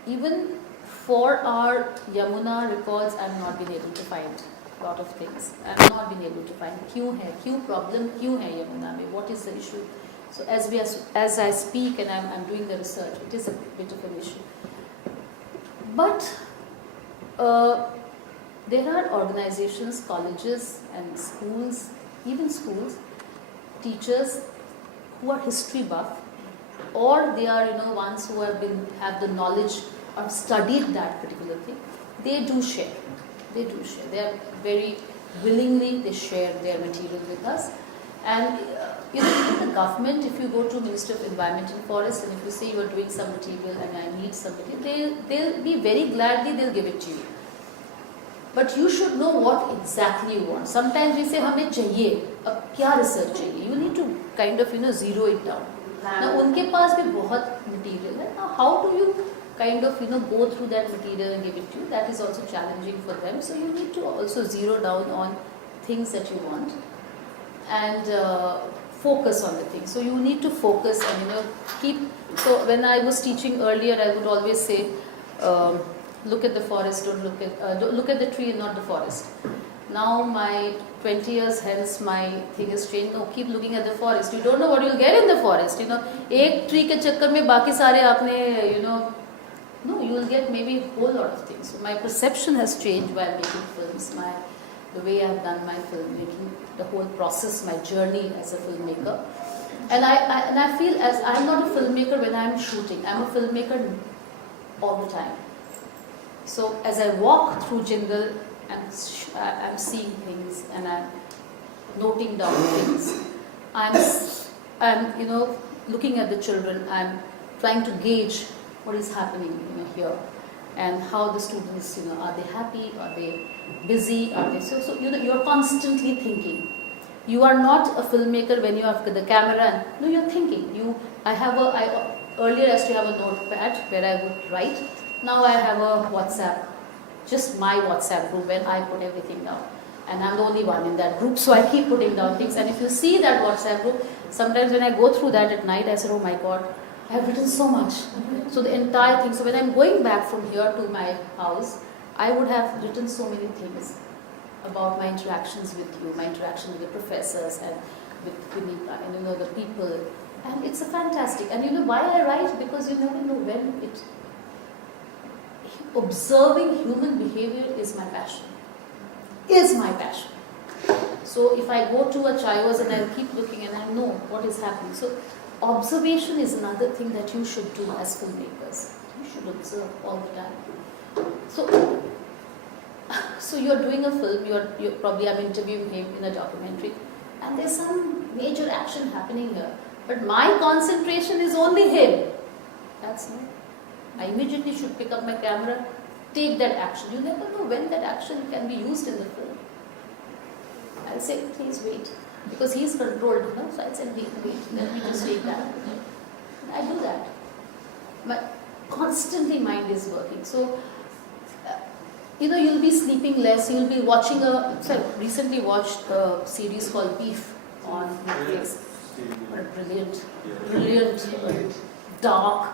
Even for our Yamuna records, I've not been able to find a lot of things. I've not been able to find kyun problem kyun hai Yamuna mein, what is the issue? So as I speak and I'm doing the research, it is a bit of an issue. But there are organizations, colleges and schools, even schools, teachers who are history buff, or they are ones who have the knowledge or studied that particular thing. They do share. They are very willingly, they share their material with us. And even the government, if you go to Ministry of Environment and Forest and if you say you are doing some material and I need some material, they'll be very gladly, they'll give it to you. But you should know what exactly you want. Sometimes we say हमें चाहिए, अब क्या research चाहिए? You need to kind of zero it down. Now उनके पास भी बहुत material है. Now how do you kind of go through that material and give it to you? That is also challenging for them. So you need to also zero down on things that you want and focus on the thing. So you need to focus and keep. So when I was teaching earlier, I would always say, look at the forest, don't look at the tree and not the forest. Now my 20 years hence, my thing has changed. No, keep looking at the forest. You don't know what you'll get in the forest. एक tree के चक्कर में बाकी सारे आपने no, you will get maybe a whole lot of things. So my perception has changed while making films. The way I have done my filmmaking, the whole process, my journey as a filmmaker. And I feel as I'm not a filmmaker when I'm shooting. I'm a filmmaker all the time. So as I walk through Jindal, I'm seeing things and I'm noting down things. I'm looking at the children. I'm trying to gauge what is happening here and how the students are they happy, are they busy, are they so you're constantly thinking. You are not a filmmaker when you have the camera and no, you're thinking. I earlier I used to have a notepad where I would write. Now I have a WhatsApp, just my WhatsApp group when I put everything down. And I'm the only one in that group, so I keep putting down things. And if you see that WhatsApp group, sometimes when I go through that at night, I say, oh my God, I have written so much. So the entire thing, so when I'm going back from here to my house, I would have written so many things about my interactions with you, my interaction with the professors and with Vinita and the people. And it's a fantastic. And why I write? Because you never know when it... Observing human behavior is my passion. So if I go to a Chaiwas and I'll keep looking and I know what is happening. So observation is another thing that you should do as filmmakers. You should observe all the time. So you're doing a film, you're probably I'm interviewing him in a documentary, and there's some major action happening here. But my concentration is only him. That's no. I immediately should pick up my camera take that action. You never know when that action can be used in the film. I'll say, please wait, because he's controlled, you know, so I'll say, wait, let me just take that. I do that. My constantly mind is working. So, you know, you'll be sleeping less, you'll be watching so I recently watched a series called Beef on Netflix. A brilliant, dark,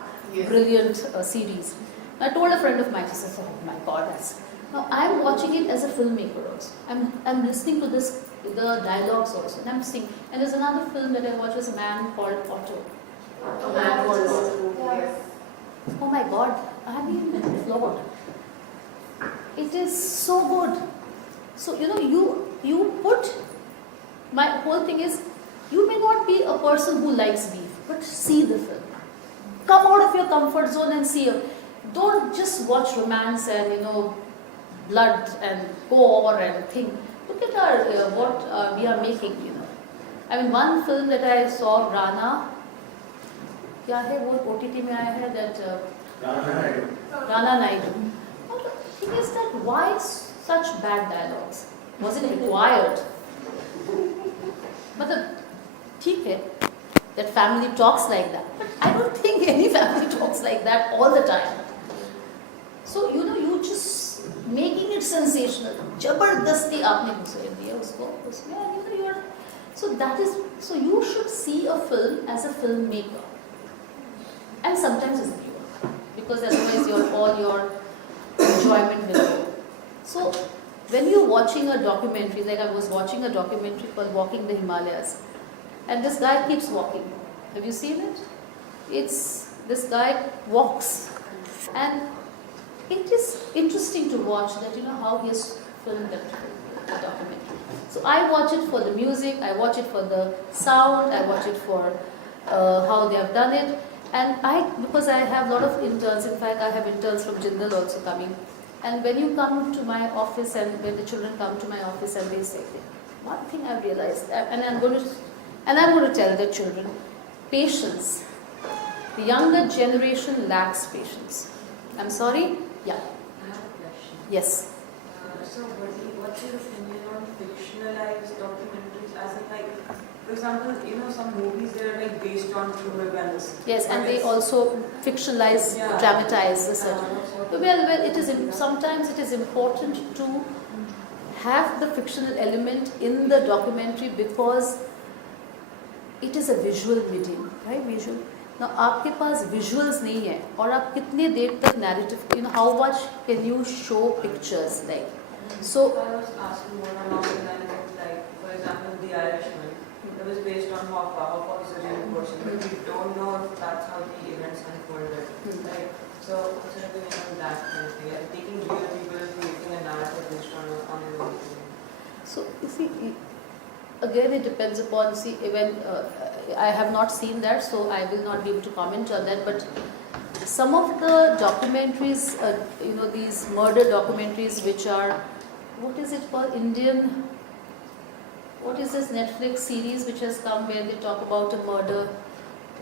brilliant series. I told a friend of mine, she says, oh my God, that's... Now I'm watching it as a filmmaker also. I'm listening to the dialogues also, and I'm seeing. And there's another film that I watched, was A Man Called Otto. A Man Called Otto. Yes. Oh my God, I mean, flawed. It is so good. So, you know, you put, my whole thing is, you may not be a person who likes beef, but see the film. Come out of your comfort zone and see it. Don't just watch romance and, you know, blood and gore and thing. Look at our, what we are making, you know. I mean, one film that I saw, Rana, क्या है वो OTT में आया है, that Rana Naidu. Now the thing is that why such bad dialogues? Was it required? But ठीक है, that family talks like that. But I don't think any family talks like that all the time. So you know, you just making it sensational. जबरदस्ती आपने घुसेड़ दिया उसको उसमें, and you know, so you should see a film as a filmmaker. And sometimes as a viewer, because otherwise all your enjoyment will go. So when you're watching a documentary, like I was watching a documentary called Walking the Himalayas, and this guy keeps walking. Have you seen it? This guy walks, and it is interesting to watch that, you know, how he has filmed the documentary. So I watch it for the music, I watch it for the sound, I watch it for how they have done it. And because I have a lot of interns, in fact I have interns from Jindal also coming. And when you come to my office and when the children come to my office and they say, one thing I've realized, and I'm going to tell the children, patience. The younger generation lacks patience. I'm sorry? Yeah. I have a question. Yes. So what's your opinion on fictionalized documentaries? As in, like, for example, you know, some movies that are like based on true events. Yes, and they it's- also fictionalize, Yeah. dramatize the certain. so- Well, sometimes it is important to have the fictional element in the documentary because it is a visual medium, right? Visual. Now, आपके पास visuals नहीं है और आप कितने देर तक narrative, you know, how much can you show pictures, like? So, I was asking more along the lines of, like, for example, The Irishman. It was based on Hoffa. Hoffa was a real person, but we don't know if that's how the events unfolded. Right? So, what's your opinion on that kind of thing? Like, taking real people, creating a narrative based on a real thing. So, you see, again, it depends upon, see, when I have not seen that, so I will not be able to comment on that, but some of the documentaries, you know, these murder documentaries which are, what is it called, what is this Netflix series which has come where they talk about a murder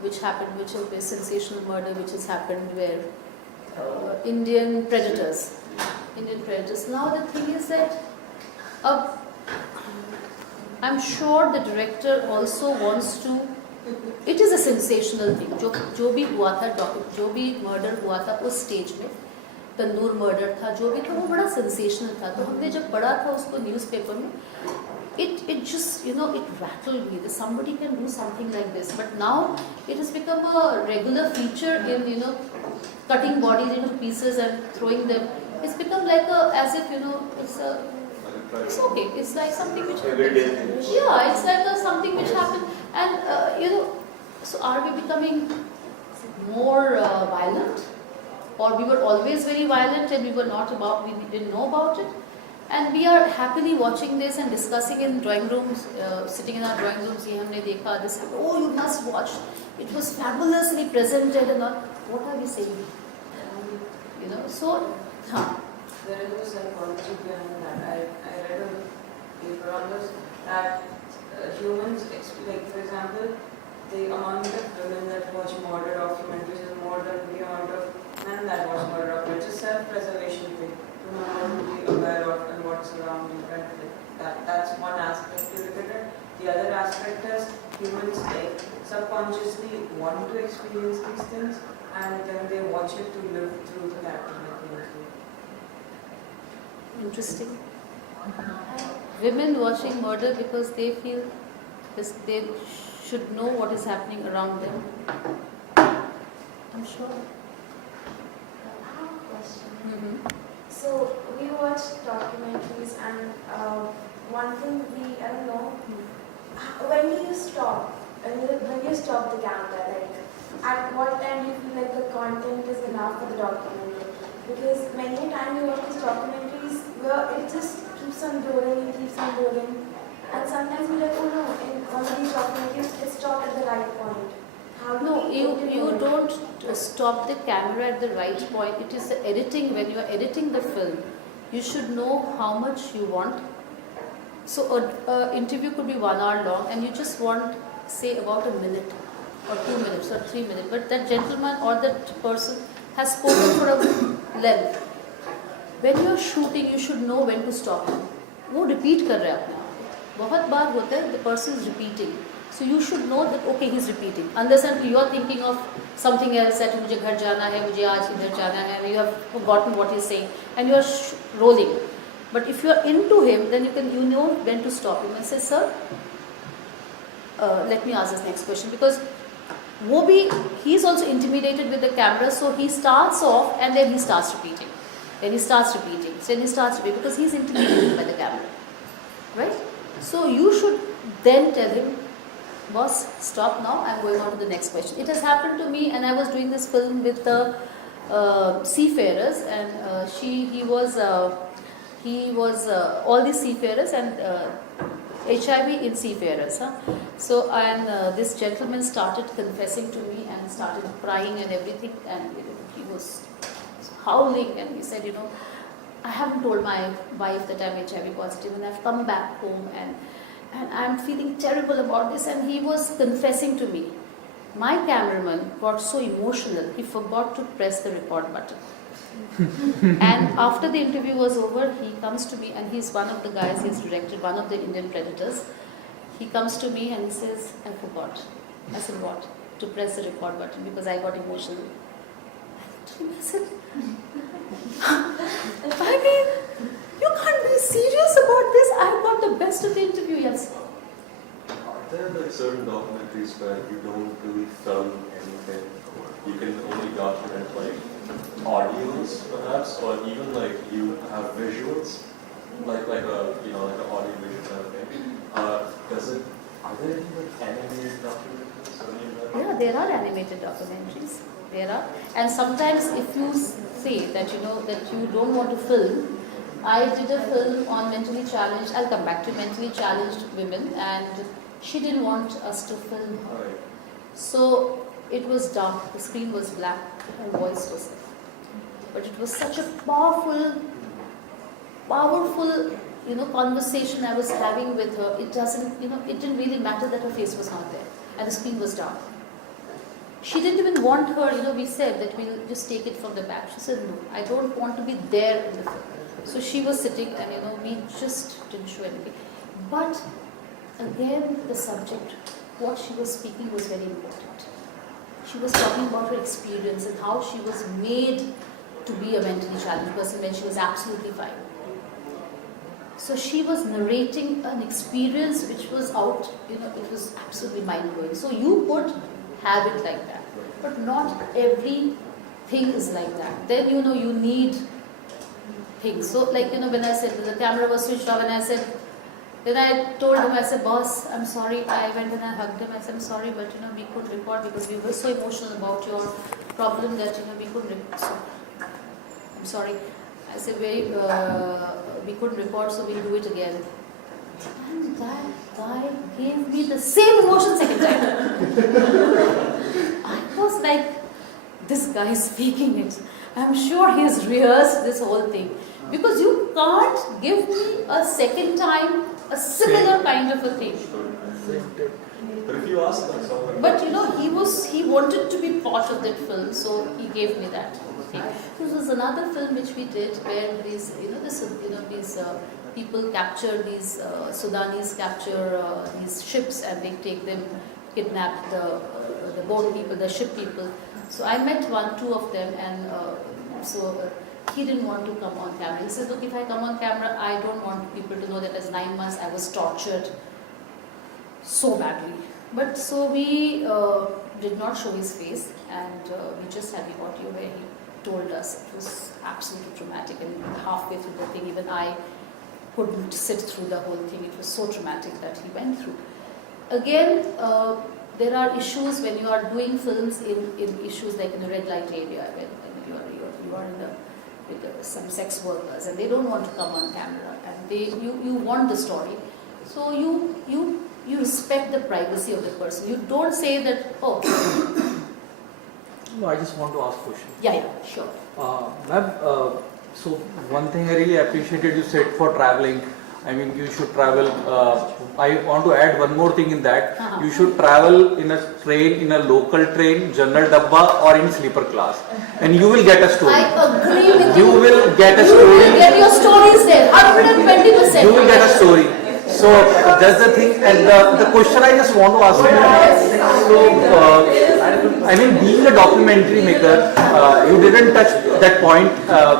which happened, which is a sensational murder which has happened where Indian predators. Now the thing is that I'm sure the director also wants to, it is a sensational thing. जो भी हुआ था, जो भी murder हुआ था उस stage में, तंदूर murder था, जो भी था वो बड़ा sensational था. तो हमने जब पढ़ा था उसको newspaper में, it just, you know, it rattled me that somebody can do something like this. But now it has become a regular feature in, you know, cutting bodies into pieces and throwing them. It's become like as if, you know, it's okay. It's like something which Everyday happens. thing. Yeah, it's like something which happened. And, you know, so are we becoming more violent? Or we were always very violent and we didn't know about it? And we are happily watching this and discussing in drawing rooms, sitting in our drawing rooms, ये हमने देखा, this happened. Oh, you must watch. It was fabulously presented and all. What are we saying? You know, so, There is a psychology behind that. I read a paper on this that humans, like, for example, the amount of women that watch murder documentaries is more than the amount of none of that was murder of. It's a self-preservation thing. To know what to be aware of and what's around in front of it. That's one aspect to look at it. The other aspect is humans like subconsciously want to experience these things and then they watch it to live through the character mechanism. Interesting. Women watching murder because they feel they should know what is happening around them. I'm sure. I have a question. Mm-hmm. So we watch documentaries and one thing I don't know, when do you stop? When you stop the camera, like at what time do you feel like the content is enough for the documentary? Because many a time you watch these documentaries where it just keeps on rolling and keeps on rolling. And sometimes we're like, oh no, in one of these documentaries it stopped at the right point. How do No, we you continue? don't stop the camera at the right point. It is the editing. When you are editing the film, you should know how much you want. So an interview could be 1 hour long and you just want, say, about a minute or 2 minutes or 3 minutes. But that gentleman or that person has spoken for a length. When you are shooting, you should know when to stop him. वो repeat कर रहा है अपने आप को. बहुत बार होता है, the person is repeating. So you should know that okay, he's repeating. Unless until you are thinking of something else, that मुझे घर जाना है, मुझे आज इधर जाना है, you have forgotten what he's saying, and you are rolling. But if you are into him, then you know when to stop him and say, sir, let me ask this next question, because he's also intimidated with the camera, so he starts off and then he starts repeating. Then he starts repeating. Then he starts repeating because he's intimidated by the camera, right? So you should then tell him, boss, stop now, I'm going on to the next question. It has happened to me, and I was doing this film with the seafarers, and he was all these seafarers and HIV in seafarers. So, and this gentleman started confessing to me and started crying and everything, and he was howling, and he said, I haven't told my wife that I'm HIV positive, and I've come back home and I'm feeling terrible about this. And he was confessing to me. My cameraman got so emotional, he forgot to press the record button. And after the interview was over, he comes to me, and he's one of the guys, he's directed one of the Indian Predators. He comes to me and he says, I forgot. I said, what? To press the record button, because I got emotional. I said, I mean, you can't be serious about this. I got the best of the interview, yes. Are there like certain documentaries where you don't really film anything? You can only document like audios perhaps, or even like you have visuals, like a like an audio visual kind of thing. Are there any like animated documentaries or any of that? Yeah, there are animated documentaries. There are, and sometimes if you say that that you don't want to film, I did a film on mentally challenged. I'll come back to mentally challenged women, and she didn't want us to film her. Right. So it was dark. The screen was black. Her voice was there. But it was such a powerful, conversation I was having with her. It didn't really matter that her face was not there, and the screen was dark. She didn't even want her, we said that we'll just take it from the back. She said, no, I don't want to be there in the film. So she was sitting, and we just didn't show anything. But again, the subject, what she was speaking was very important. She was talking about her experience and how she was made to be a mentally challenged person when she was absolutely fine. So she was narrating an experience which was it was absolutely mind-blowing. So you could have it like that, but not everything is like that. Then you need things. So like when I said the camera was switched off, and then I told him, I said, boss, I'm sorry. I went and I hugged him. I said, I'm sorry, but we couldn't record because we were so emotional about your problem that we couldn't record. So, I'm sorry. I said, we couldn't record, so we'll do it again. And that guy gave me the same emotion second time. I was like, this guy is faking it. I'm sure he has rehearsed this whole thing. Because you can't give me a second time a similar kind of a thing. But if you ask like someone, But he wanted to be part of that film, so he gave me that. thing. This was another film which we did where these, these people capture these Sudanese capture these ships and they take them, kidnap the boat people, the ship people. So I met two of them, and he didn't want to come on camera. He said, look, if I come on camera, I don't want people to know that as 9 months I was tortured so badly. But so we did not show his face, and we just had the audio where he told us. It was absolutely traumatic, and halfway through the thing, even I couldn't sit through the whole thing. It was so traumatic that he went through. Again, there are issues when you are doing films in issues like in the red light area, when you are with some sex workers and they don't want to come on camera, and you want the story, so you respect the privacy of the person. You don't say that, oh. No, I just want to ask a question. Yeah, sure. Ma'am, so one thing I really appreciated you said for traveling. I mean, you should travel. I want to add one more thing in that. You should travel in a train, in a local train, general dabba, or in sleeper class, and you will get a story. I agree with you. You will get a story. You will get your stories there, 120%. You will get a story. So that's the thing. And the question I just want to ask you. So, I mean, being a documentary maker, you didn't touch that point.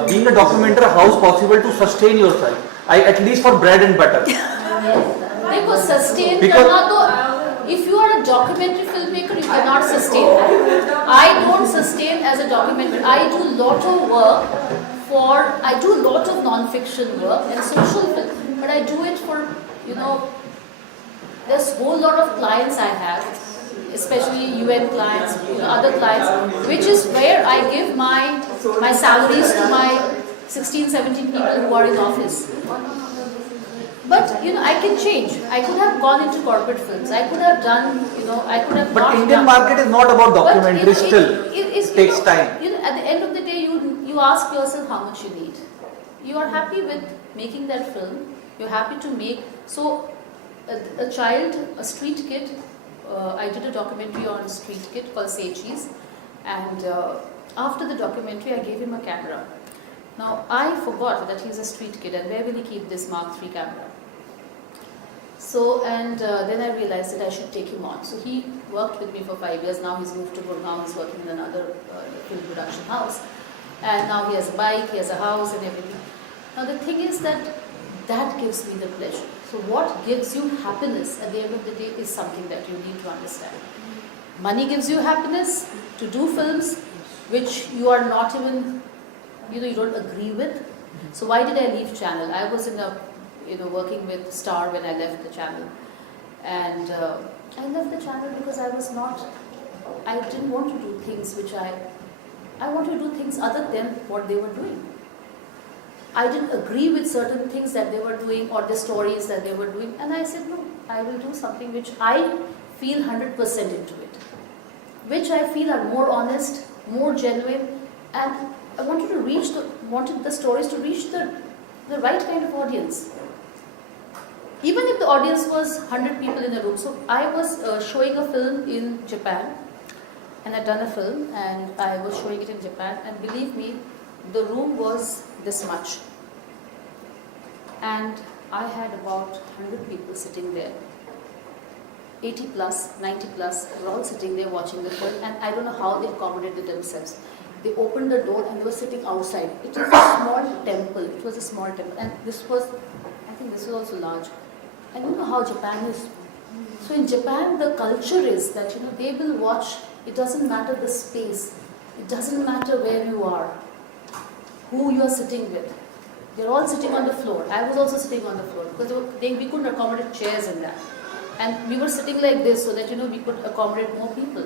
Being a documentary, how is possible to sustain yourself? At least for bread and butter. देखो sustain करना तो, if you are a documentary filmmaker, you cannot sustain that. I don't sustain as a documentary. I do lot of work I do lot of non-fiction work and social film, but I do it for, there's a whole lot of clients I have, especially UN clients, other clients, which is where I give my salaries to my 16, 17 people who are in office. But, I can change. I could have gone into corporate films. I could have done, I could have But not Indian done. market is not about documentary still. It takes time. At the end of the day, you ask yourself how much you need. You are happy with making that film. You're happy to make. So, a child, a street kid, I did a documentary on a street kid called Say Cheese. And after the documentary, I gave him a camera. Now, I forgot that he's a street kid, and where will he keep this Mark III camera? So, and then I realized that I should take him on. So he worked with me for 5 years. Now he's moved to Gurgaon. He's working in another film production house. And now he has a bike, he has a house and everything. Now the thing is that gives me the pleasure. So what gives you happiness at the end of the day is something that you need to understand. Money gives you happiness to do films which you are not even, you don't agree with. So why did I leave channel? I was in a, working with Star when I left the channel. And I left the channel because I didn't want to do things which I wanted to do things other than what they were doing. I didn't agree with certain things that they were doing or the stories that they were doing. And I said, no, I will do something which I feel 100% into it. Which I feel are more honest, more genuine, and I wanted the stories to reach the right kind of audience. Even if the audience was 100 people in a room. So I was showing a film in Japan, and I'd done a film, and I was showing it in Japan, and believe me, the room was this much. And I had about 100 people sitting there. 80 plus, 90 plus, were all sitting there watching the film, and I don't know how they accommodated themselves. They opened the door and they were sitting outside. It was a small temple. It was a small temple, and I think this was also large. And you know how Japan is. So in Japan, the culture is that they will watch. It doesn't matter the space. It doesn't matter where you are, who you are sitting with. They're all sitting on the floor. I was also sitting on the floor because we couldn't accommodate chairs in that. And we were sitting like this so that we could accommodate more people.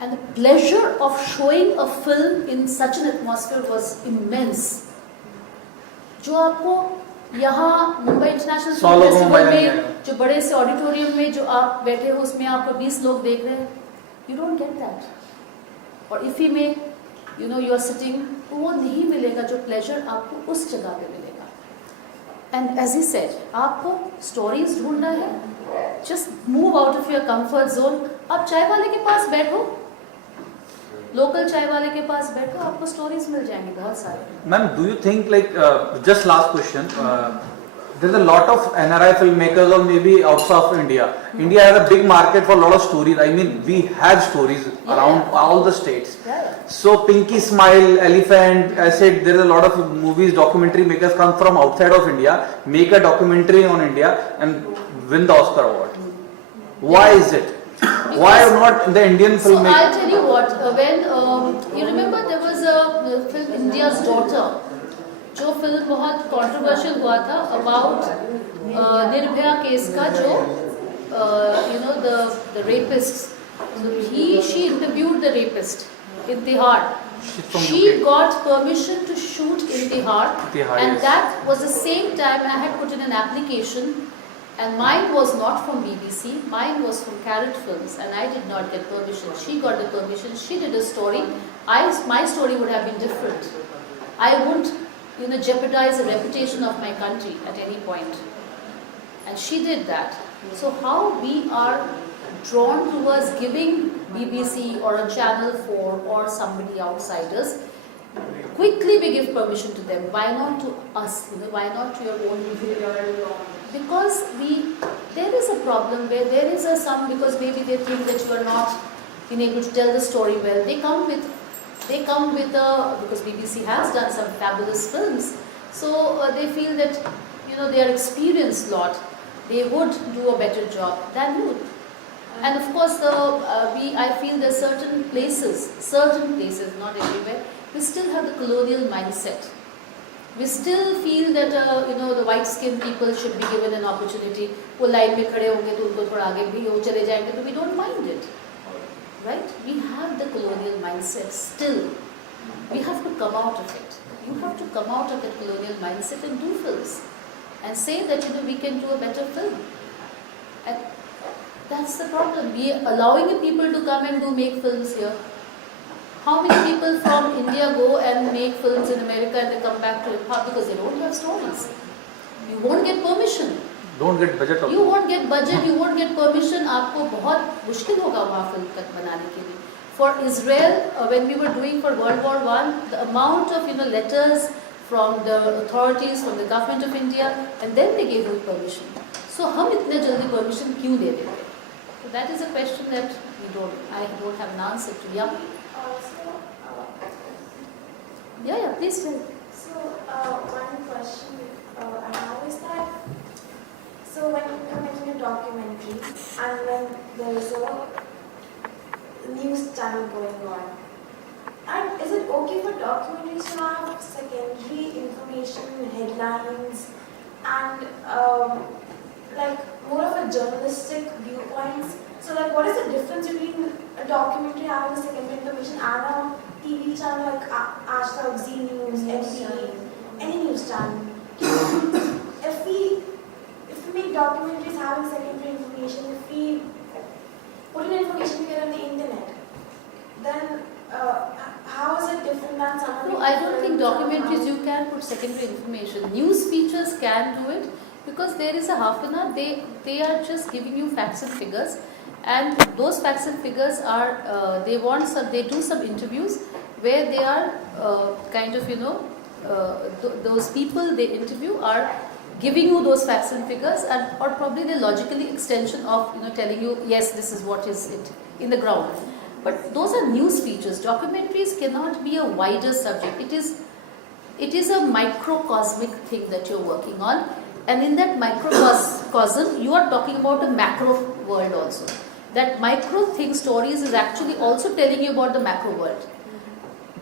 And the pleasure of showing a film in such an atmosphere was immense. जो आपको यहाँ Mumbai international film festival में जो बड़े से auditorium में जो आप बैठे हो उसमें आपको 20 लोग देख रहे हैं, you don't get that. और इफ़ी में you are sitting, तो वो नहीं मिलेगा जो pleasure आपको उस जगह पे मिलेगा. And as he said, आपको stories ढूंढना है, just move out of your comfort zone. आप चाय वाले के पास बैठो, लोकल चाय वाले के पास बैठो, आपको स्टोरीज मिल जाएंगी बहुत सारे. Ma'am, do you think just last question, there's a lot of NRI filmmakers or maybe outside of India. India has a big market for a lot of stories. I mean, we have stories around all the states. Yeah. So Pinky Smile, Elephant, I said there are a lot of movies, documentary makers come from outside of India, make a documentary on India and win the Oscar award. Why is it? Why not the Indian So I'll filmmakers? tell you what, when you remember there was a film India's Daughter, जो film बहुत controversial हुआ था about Nirbhaya case का जो the rapists. So she interviewed the rapist in Tihar. She's from She UK. got permission to shoot in Tihar, Tihar, and yes. that was the same time I had put in an application, and mine was not from BBC, mine was from Carrot Films, and I did not get permission. She got the permission, she did a story. My story would have been different. I wouldn't jeopardize the reputation of my country at any point. And she did that. So how we are drawn towards giving BBC or a Channel 4 or somebody outsiders, quickly we give permission to them. Why not to us? Why not to your own people? Because there is a problem where there is because maybe they think that you are not being able to tell the story well. They come with because BBC has done some fabulous films, so they feel that they are experienced lot. They would do a better job than you. And of course, I feel there are certain places, not everywhere, we still have the colonial mindset. We still feel that the white-skinned people should be given an opportunity. वो line में खड़े होंगे तो उनको थोड़ा आगे भी वो चले जाएंगे तो we don't mind it, right? We have the colonial mindset still. We have to come out of it. You have to come out of that colonial mindset and do films, and say that we can do a better film. And that's the problem. We are allowing people to come and make films here. How many people from India go and make films in America and they come back to it? Because they don't have stories. You won't get permission. Don't get budget also. You won't get budget, you won't get permission. आपको बहुत मुश्किल होगा वहाँ film तक बनाने के लिए. For Israel, when we were doing for World War I, the amount of letters from the authorities, from the government of India, and then they gave us permission. So हम इतने जल्दी permission क्यों दे देते? So that is a question that I don't have an answer to. Yeah. Yeah, please tell. So, one question I have is that, so when you're making a documentary and when there is a news channel going on, and is it okay for documentaries to have secondary information, headlines, and more of a journalistic viewpoints? So what is the difference between a documentary having secondary information and a TV channel like Aaj Tak, Zee News, NTV, any news channel? If we make documentaries having secondary information, if we put in information together on the internet, then how is it different than something? No, I don't think documentaries you can put secondary information. News features can do it because there is a half an hour. They are just giving you facts and figures, and those facts and figures are they do some interviews where they are those people they interview are giving you those facts and figures, and or probably the logically extension of telling you yes, this is what is it in the ground. But those are news features. Documentaries cannot be a wider subject. It is a microcosmic thing that you're working on, and in that microcosm you are talking about a macro world also. That micro thing stories is actually also telling you about the macro world.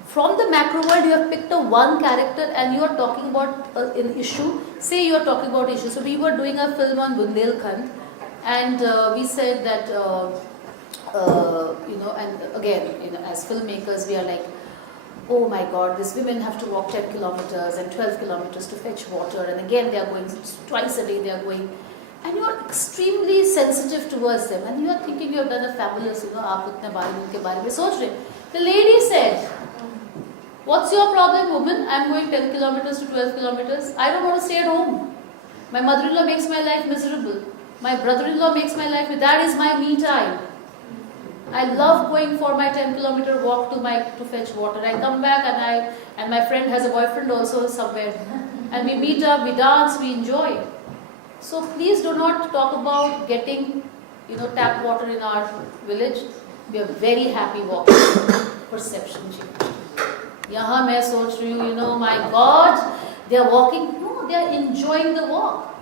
From the macro world, you have picked a one character and you are talking about an issue. Say you are talking about issue. So we were doing a film on Bundelkhand, and we said that and again, as filmmakers, we are like, oh my God, these women have to walk 10 kilometers and 12 kilometers to fetch water, and again they are going twice a day. They are going, and you are extremely sensitive towards them, and you are thinking you have done a fabulous, आप उतने बारे में उनके बारे में सोच रहे. The lady said, what's your problem, woman? I'm going 10 kilometers to 12 kilometers. I don't want to stay at home. My mother-in-law makes my life miserable. My brother-in-law makes my life, that is my me time. I love going for my 10-kilometer walk to fetch water. I come back and my friend has a boyfriend also somewhere, and we meet up, we dance, we enjoy. So please do not talk about getting, tap water in our village. We are very happy walking. Perception change. यहाँ मैं सोच रही हूँ, my God, they are walking. No, they are enjoying the walk.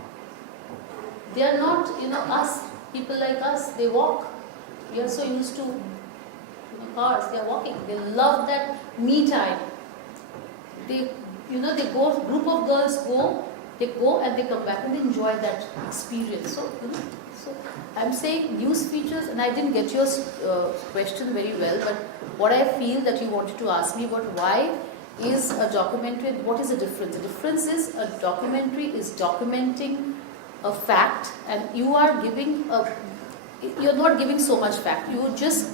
They are not, us, people like us, they walk. We are so used to cars, they are walking. They love that me time. They go, group of girls go, they go and they come back and they enjoy that experience. So, so I'm saying news features, and I didn't get your question very well, but what I feel that you wanted to ask me about why is a documentary, what is the difference? The difference is a documentary is documenting a fact, and you are giving you're not giving so much fact. You're just,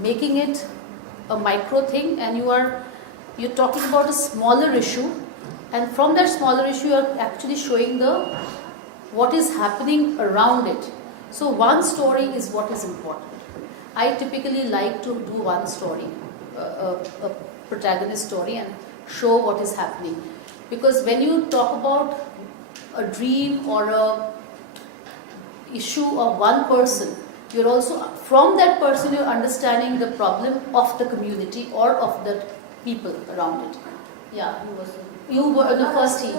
making it a micro thing, and you're talking about a smaller issue, and from that smaller issue, you're actually showing what is happening around it. So one story is what is important. I typically like to do one story, a protagonist story, and show what is happening. Because when you talk about a dream or a issue of one person, you're also, from that person, you're understanding the problem of the community or of the people around it. Yeah, you were the first team.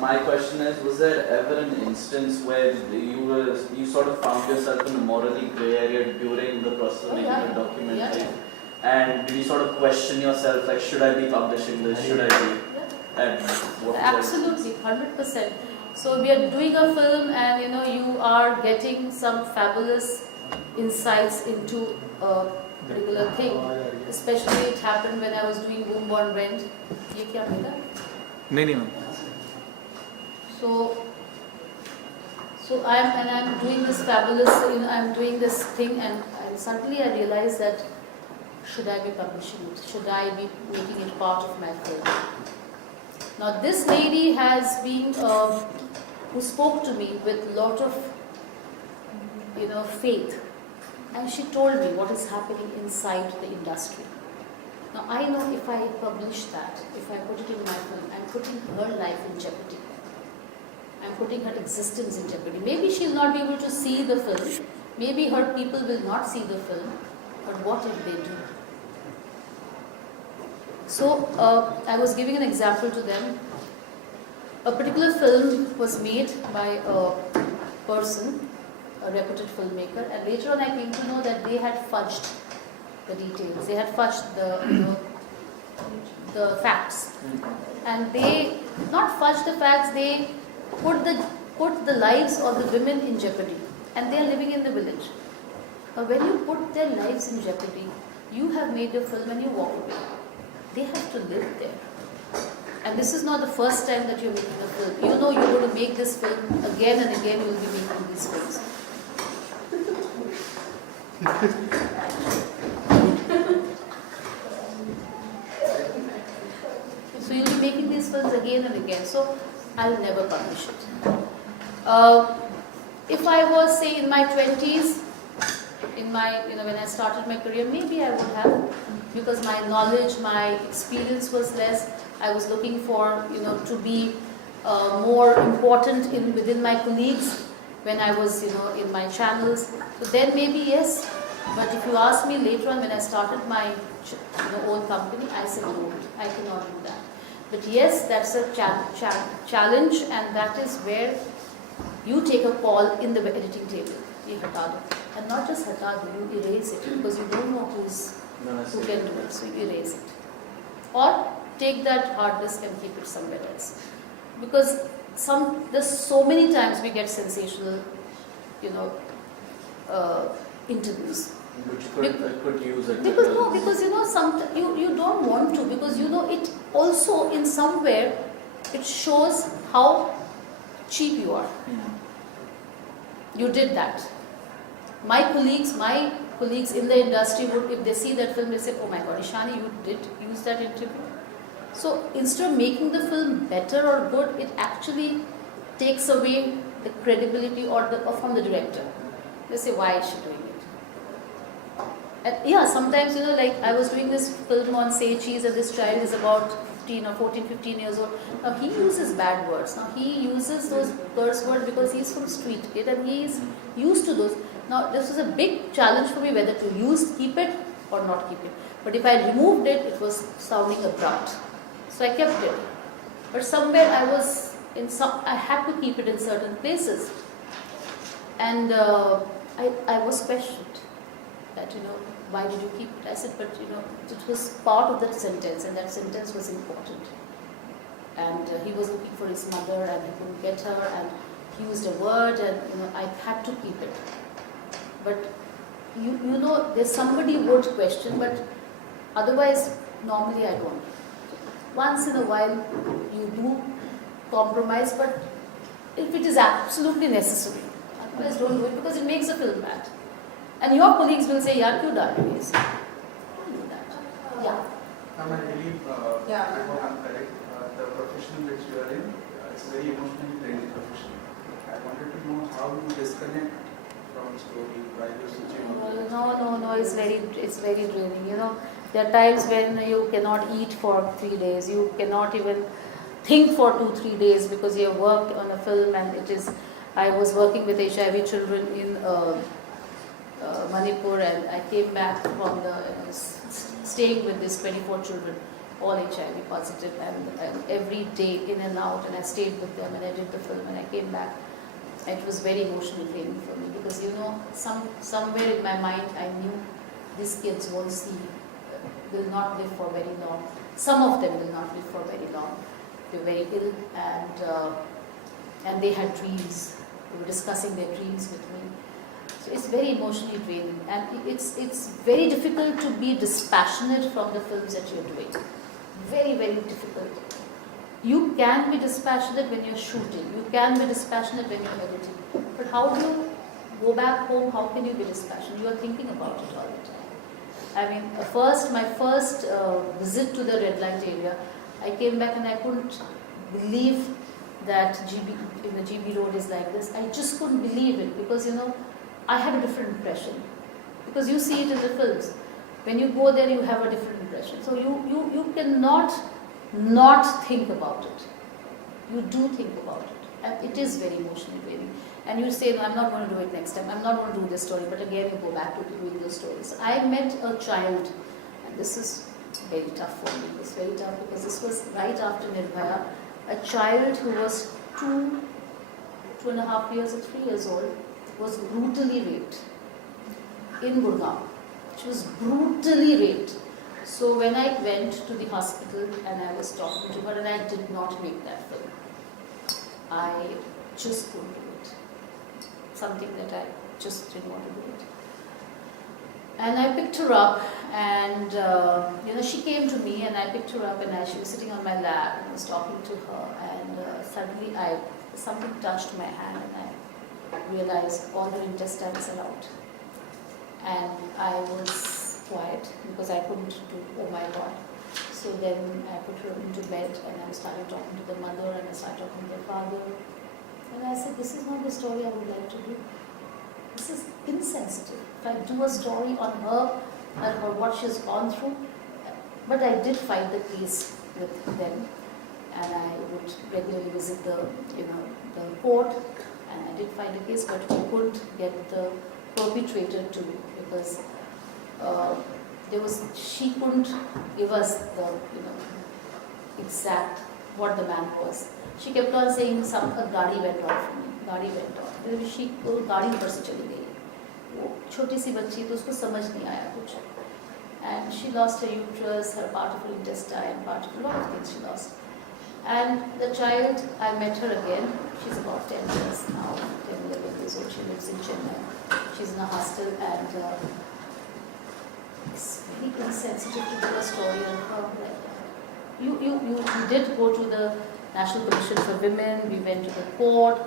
My question is, was there ever an instance where you sort of found yourself in a morally grey area during the process of making a documentary? Yeah. And did you sort of question yourself, like, should I be publishing this? Should I be? And what Absolutely, 100%. So we are doing a film, and you are getting some fabulous insights into a particular thing. Especially it happened when I was doing Boom Born Rent. ये क्या मिला? नहीं So I'm doing this fabulous, I'm doing this thing, and suddenly I realized that should I be publishing it? Should I be making it part of my film? Now this lady has been, who spoke to me with a lot of, faith, and she told me what is happening inside the industry. Now I know if I publish that, if I put it in my film, I'm putting her life in jeopardy. I'm putting her existence in jeopardy. Maybe she'll not be able to see the film. Maybe her people will not see the film. But what if they do? So I was giving an example to them. A particular film was made by a person, a reputed filmmaker, and later on I came to know that they had fudged the details. They had fudged the facts, and they not fudged the facts. They put the lives of the women in jeopardy, and they are living in the village. But when you put their lives in jeopardy, you have made your film and you walk away. They have to live there. And this is not the first time that you're making a film. You know you're going to make this film again and again. You'll be making these films. So you'll be making these films again and again. So I'll never publish it. If I was, say, in my 20s, when I started my career, maybe I would have, because my knowledge, my experience was less. I was looking for, to be more important within my colleagues when I was, in my channels. So then maybe yes. But if you ask me later on when I started my own company, I said no, I cannot do that. But yes, that's a challenge, and that is where you take a call in the editing table. You hata do. And not just hata do, you erase it, because you don't know who can do it, so you erase it. Or take that hard disk and keep it somewhere else. Because there's so many times we get sensational, interviews. Which could use it. Because you don't want to, because it also in somewhere it shows how cheap you are. You did that. My colleagues in the industry would, if they see that film, they say, oh my God, Ishani, you did use that interview. So instead of making the film better or good, it actually takes away the credibility from the director. They say, why is she doing it? Yeah, sometimes, like I was doing this film on Say Cheese, and this child is about 15 or 14, 15 years old. Now he uses bad words. Now he uses those curse words because he's from street kid and he's used to those. Now this was a big challenge for me whether to keep it or not keep it. But if I removed it, it was sounding abrupt. So I kept it. But somewhere I had to keep it in certain places. And I was questioned that, why did you keep it? I said, but it was part of that sentence, and that sentence was important. And he was looking for his mother and he couldn't get her, and he used a word, and I had to keep it. But there's somebody would question, but otherwise normally I don't. Once in a while you do compromise, but if it is absolutely necessary, otherwise don't do it because it makes the film bad. And your colleagues will say, yaar, kyun daal rahi hai iske? Don't do that. Yeah. I believe, Yeah. I hope I'm correct, the profession which you are in, it's a very emotionally draining profession. I wanted to know how you disconnect from story while you're switching on. No, it's very draining. There are times when you cannot eat for 3 days, you cannot even think for 2-3 days because you have worked on a film, and I was working with HIV children in Manipur, and I came back from staying with these 24 children, all HIV positive, and every day in and out, and I stayed with them and I did the film, and I came back. It was very emotionally draining for me because somewhere in my mind I knew these kids will not live for very long. Some of them will not live for very long. They were very ill, and they had dreams. They were discussing their dreams with me. So it's very emotionally draining, and it's very difficult to be dispassionate from the films that you're doing. Very, very difficult. You can be dispassionate when you're shooting. You can be dispassionate when you're editing. But how do you go back home? How can you be dispassionate? You are thinking about it all the time. I mean, my first visit to the red light area, I came back and I couldn't believe that the GB road is like this. I just couldn't believe it because, I had a different impression. Because you see it in the films. When you go there, you have a different impression. So you cannot not think about it. You do think about it. And it is very emotionally draining. And you say, no, I'm not going to do it next time. I'm not going to do this story. But again, you go back to doing those stories. I met a child, and this is very tough for me. It's very tough because this was right after Nirbhaya. A child who was 2.5 years or 3 years old was brutally raped in Gurgaon. She was brutally raped. So when I went to the hospital and I was talking to her, and I did not make that film. I just couldn't do it. Something that I just didn't want to do it. And I picked her up, and she came to me, and I picked her up, and she was sitting on my lap, and I was talking to her, and suddenly something touched my hand, and I realized all her intestines are out. And I was quiet because I couldn't do, oh my God. So then I put her into bed, and I started talking to the mother, and I started talking to the father. And I said, this is not the story I would like to do. This is insensitive. If I do a story on her and what she's gone through, but I did fight the case with them, and I would regularly visit the court, and I did fight the case, but we couldn't get the perpetrator to, because she couldn't give us the exact what the man was. She kept on saying a गाड़ी went off for me, गाड़ी went off. She गाड़ी पर से चली गई. वो छोटी सी बच्ची तो उसको समझ नहीं आया कुछ. And she lost her uterus, her part of her intestine, a lot of things she lost. And the child, I met her again. She's about 10 years now, 10, 11 years old. She lives in Chennai. She's in a hostel, and it's very insensitive to do a story on her like that. You did go to the National Commission for Women, we went to the court.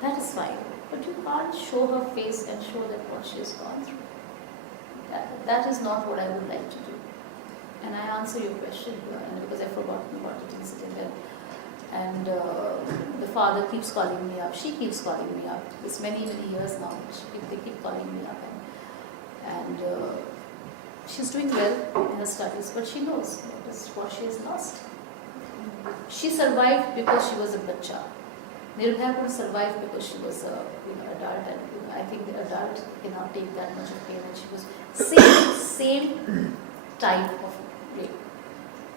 That is fine. But you can't show her face and show that what she has gone through. That is not what I would like to do. And I answer your question because I've forgotten about it incident. And the father keeps calling me up. She keeps calling me up. It's many, many years now. They keep calling me up. And she's doing well in her studies, but she knows that is what she has lost. She survived because she was a bacha. Nirbhaya could survive because she was a adult, and I think the adult cannot take that much of pain, and she was same type of rape,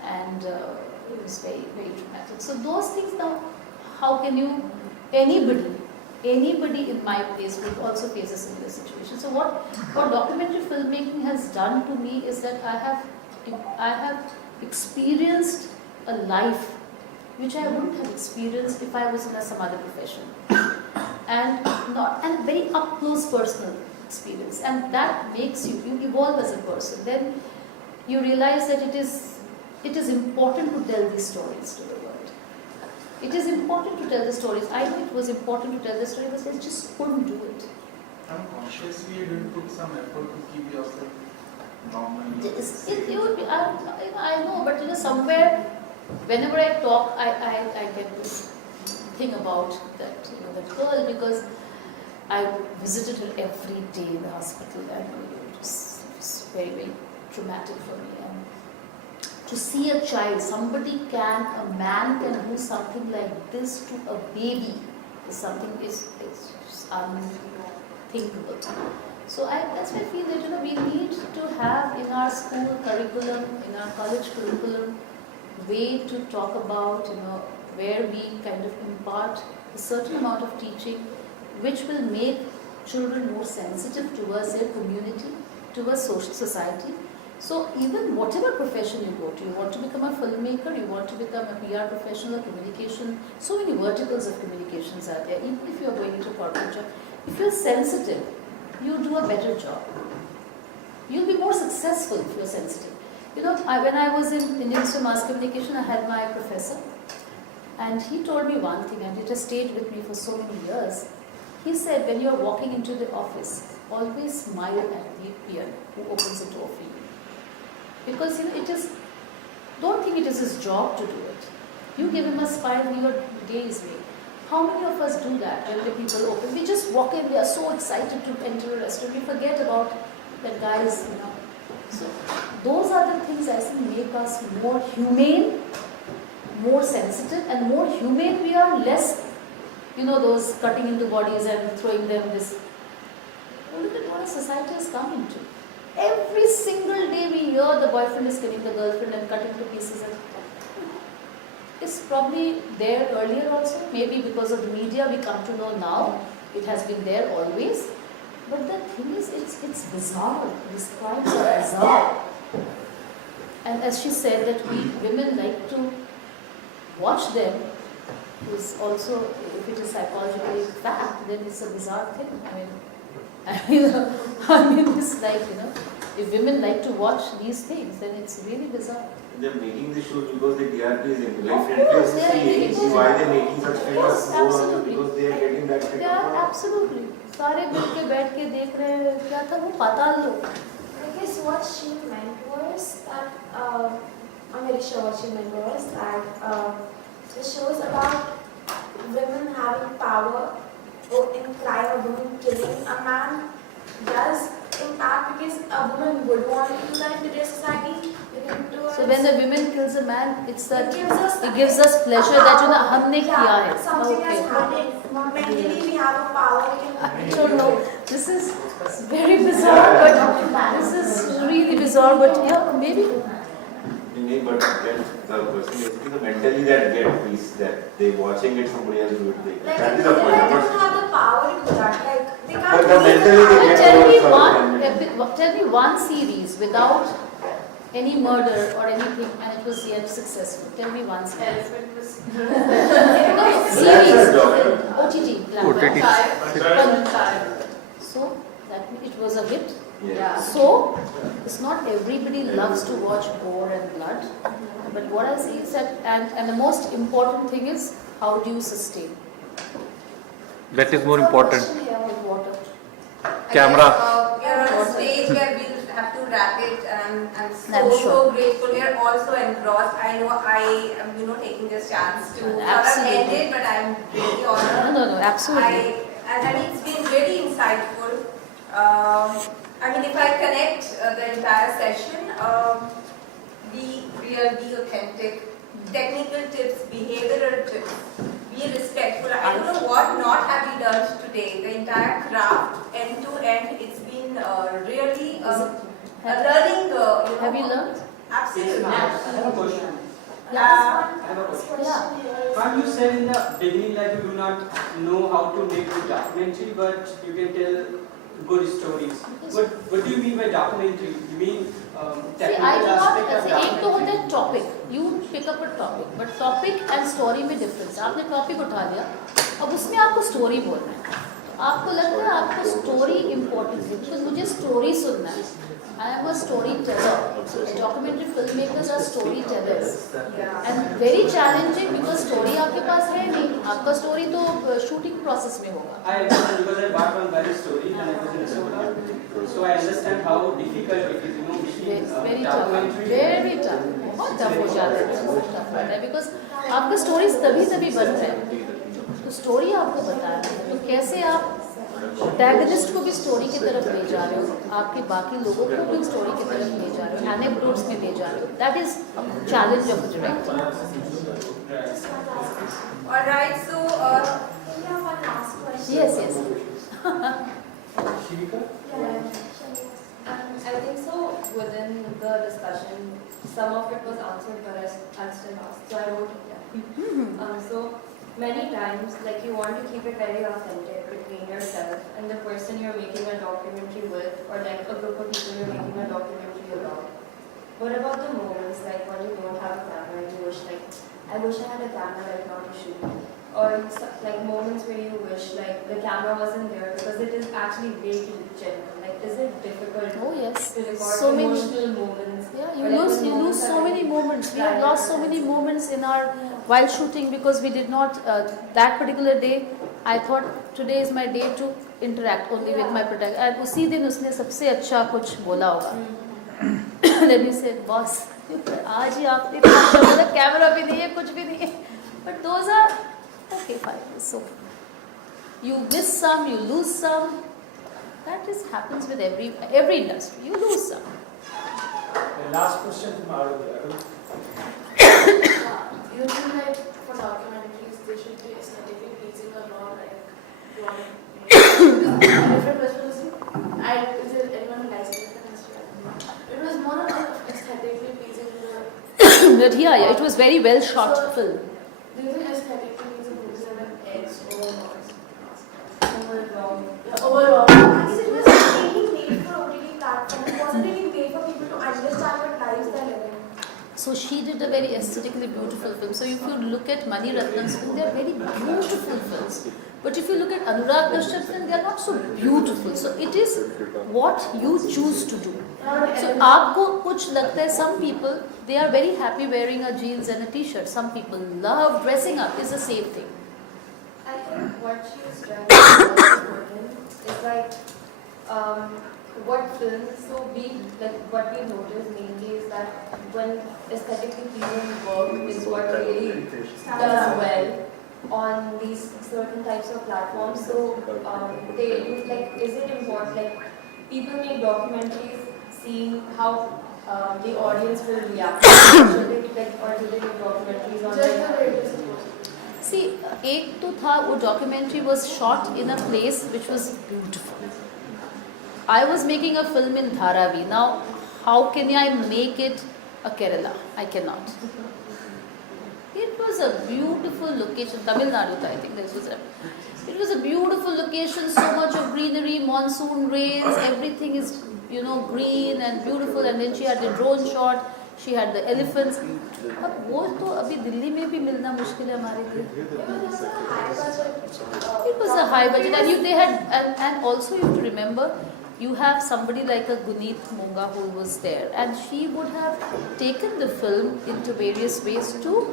and it was very, very traumatic. So those things now, how can you, anybody in my place would also face a similar situation. So what documentary filmmaking has done to me is that I have experienced a life which I wouldn't have experienced if I was in some other profession, and very up close personal experience, and that makes you evolve as a person. Then you realize that it is important to tell these stories to the world. It is important to tell the stories. I know it was important to tell the story, but I just couldn't do it. Unconsciously, you didn't put some effort to keep yourself normal. I know, but somewhere, whenever I talk, I get this thing about that that girl, because I visited her every day in the hospital, and it was very, very traumatic for me. And to see a child, a man can do something like this to a baby is something is unthinkable. So that's why I feel that we need to have in our school curriculum, in our college curriculum, way to talk about where we kind of impart a certain amount of teaching which will make children more sensitive towards their community, towards social society. So even whatever profession you go to, you want to become a filmmaker, you want to become a PR professional, communication, so many verticals of communications are there. Even if you are going into corporate job, if you're sensitive, you do a better job. You'll be more successful if you're sensitive. When I was in Indian Institute of Mass Communication, I had my professor, and he told me one thing, and it has stayed with me for so many years. He said, when you're walking into the office, always smile at the peer who opens the door for you. Because don't think it is his job to do it. You give him a smile, your day is made. How many of us do that when the people open? We just walk in, we are so excited to enter a restaurant, we forget about the guys, So those are the things I think make us more humane, more sensitive, and more humane we are, less, those cutting into bodies and throwing them this. Look at what our society has come into. Every single day we hear the boyfriend is killing the girlfriend and cutting to pieces. It's probably there earlier also, maybe because of the media we come to know now. It has been there always. But the thing is, it's bizarre. These crimes are bizarre. And as she said, that women like to watch them is also, if it is psychologically fact, then it's a bizarre thing. It's like, if women like to watch these things, then it's really bizarre. They're making the shows because the TRP is in. Of course, they are making see why they're making such kind Yes, of absolutely. because they are getting that kind They are of. absolutely. सारे मिल के बैठ के देख रहे हैं, क्या था वो पाताल लोक. I guess what she meant was that, I'm very sure what she meant was that the shows about women having power or in crime, a woman killing a man does impact, because a woman would want to do that in today's society. So when the women kills a man, it's that it gives us pleasure that हमने किया है. Something has Okay. happened. Mentally we have a power. I don't know. This is very bizarre, but this is really bizarre. But yeah, maybe. But then the person basically the mentally that get peace that they watching it, somebody else do it. Like, That is they the point. don't have the power to do that. Like, they can't But the really mentally they But get tell me one series without any murder or anything, and it was yet successful. Tell me one series. No, series. OTT. So that means it was a hit. Yeah. So it's not everybody loves to watch gore and blood, but what I see is that, and the most important thing is, how do you sustain? That is more important. With water. Camera. We are on a stage where we'll have to wrap it, and I'm I'm so sure. grateful. We are also engrossed. I know I am, taking this chance to sort of Absolutely. end it, but I'm really honored. No, absolutely. And I mean, it's been really insightful. I mean, if I connect the entire session, be real, be authentic, technical tips, behavioral tips, be respectful. I don't know what not have we done today. The entire craft, end to end, it's been really a learning. Have you learned? Absolutely. I have a question. Yeah. I have a question. Ma'am, you said in the beginning that you do not know how to make a documentary, but you can tell good stories. What do you mean by documentary? You mean See, technical I do aspect not of say एक तो होता documentary? है topic, you pick up a topic, but topic and story में difference. आपने topic उठा लिया, अब उसमें आपको स्टोरी बोलना है. आपको लगता है आपको स्टोरी इम्पोर्टेंट है, because मुझे स्टोरी सुनना है. I am a storyteller. So documentary filmmakers are storytellers, and very challenging because story आपके पास है नहीं. आपका story तो shooting process में होगा. I understand because I worked on various stories and I was in a story. So I understand how difficult it is, making Very tough, documentary. very tough. बहुत tough हो जाता है, बहुत tough होता है because आपका stories तभी बनता है. तो story आपको बताना है, तो कैसे आप प्रोटैगनिस्ट को भी स्टोरी की तरफ ले जा रहे हो, आपके बाकी लोगों को भी स्टोरी की तरफ ले जा रहे हो, एनेक्डोट्स में ले जा रहे हो. That is challenge of director. Alright, so We have one last question. Yes yes. I think so within the discussion, some of it was answered, but I'll still ask. So I wrote it down. So many times, like you want to keep it very authentic between yourself and the person you're making a documentary with, or like a group of people you're making a documentary about. What about the moments like when you don't have a camera and you wish like, I wish I had a camera right now to shoot? Or like moments where you wish like the camera wasn't there because it is actually way too genuine. Like, is it difficult Oh yes. to record So many. emotional moments? Yeah, Or you like lose when moments so are many like moments. We have private lost so many moments. moments in our while shooting because we did not that particular day. I thought today is my day to interact only with my protagonist. And उसी दिन उसने सबसे अच्छा कुछ बोला होगा. Let me say, boss, आज ही आपने मतलब कैमरा भी नहीं है, कुछ भी नहीं है. But those are okay, fine. So you miss some, you lose some. That just happens with every industry. You lose some. The last question from Arul. Usually, like for documentaries, they should be aesthetically pleasing or not. Like, you want different perspectives. Is there anyone who likes different? It was more about aesthetically pleasing. But yeah, it was very well shot film. Do you think aesthetically pleasing movies are an edge over not? Overall. Because it was really made for OTT platform. It wasn't really made for people to understand what lives they're living. So she did a very aesthetically beautiful film. So if you look at Mani Ratnam's film, they are very beautiful films. But if you look at Anurag Kashyap's film, they are not so beautiful. So it is what you choose to do. So आपको कुछ लगता है, some people, they are very happy wearing a jeans and a t-shirt. Some people love dressing up. It's the same thing. I think what she was trying to say important is like what films, so we like what we notice mainly is that when aesthetically pleasing work is what really does well on these certain types of platforms. So they like, is it important like people make documentaries seeing how the audience will react? Should they like, or do they make documentaries on just the way it is supposed to? See, एक तो था वो documentary was shot in a place which was beautiful. I was making a film in Dharavi. Now, how can I make it a Kerala? I cannot. It was a beautiful location. Tamil Nadu, I think this was. It was a beautiful location. So much of greenery, monsoon rains, everything is green and beautiful. And then she had the drone shot. She had the elephants. अब वो तो अभी दिल्ली में भी मिलना मुश्किल है हमारे लिए. It was also a high budget. It was a high budget, and they had, and also you have to remember, you have somebody like a Guneet Monga who was there, and she would have taken the film into various ways to,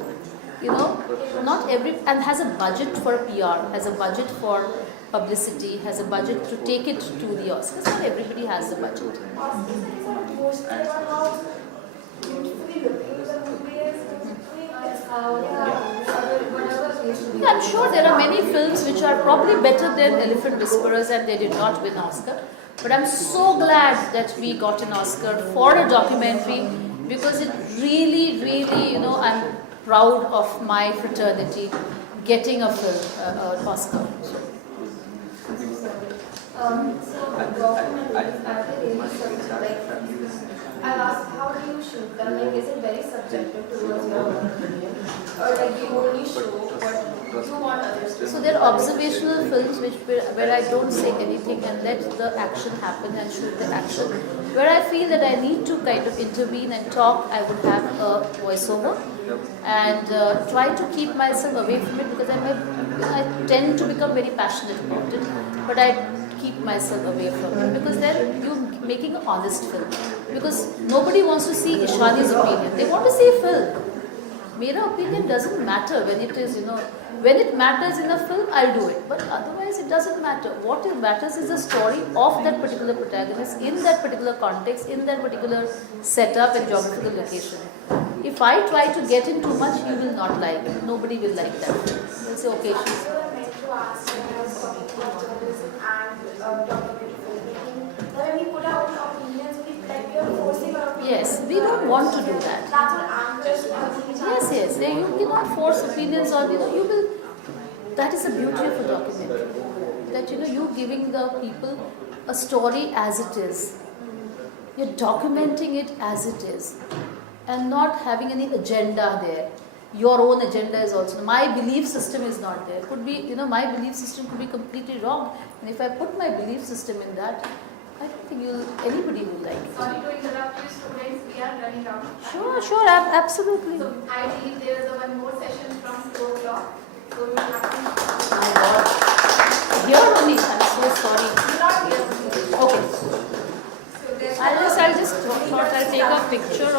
not every, and has a budget for PR, has a budget for publicity, has a budget to take it to the Oscars. Not everybody has the budget. Oscars is sort of mostly about how beautifully looking the movie is. Yeah, I'm sure there are many films which are probably better than Elephant Whisperers and they did not win Oscar. But I'm so glad that we got an Oscar for a documentary, because it really, really, I'm proud of my fraternity getting a film, an Oscar. Documentaries, are they really subjective? I'll ask, how do you shoot them? Like, is it very subjective towards your own opinion? Or like you only show what you want others to So see? there are observational films where I don't say anything and let the action happen and shoot the action. Where I feel that I need to kind of intervene and talk, I would have a voiceover and try to keep myself away from it, because I tend to become very passionate about it. But I keep myself away from it, because then you're making an honest film. Because nobody wants to see Ishani's opinion. They want to see a film. Mera opinion doesn't matter when it is, when it matters in a film, I'll do it. But otherwise, it doesn't matter. What matters is the story of that particular protagonist, in that particular context, in that particular setup and geographical location. If I try to get in too much, you will not like it. Nobody will like that. They'll say, okay, she's... So I meant to ask when I was talking about journalism and documentary filmmaking, that when we put our own opinions, we are forcing our opinions. Yes, we don't want to do that. That's what anchors Yes. You cannot force opinions on, you will... That is the beauty of a documentary. That, you're giving the people a story as it is. You're documenting it as it is. And not having any agenda there. Your own agenda is also, my belief system is not there. Could be, my belief system could be completely wrong. And if I put my belief system in that, I don't think anybody will like it. Sorry to interrupt you, students, we are running out. Sure, absolutely. So I believe there is one more session from 2 o'clock. So we have to. My God. Here only, I'm so sorry. Not here. Okay. So there's I'll just thought I'll take a picture of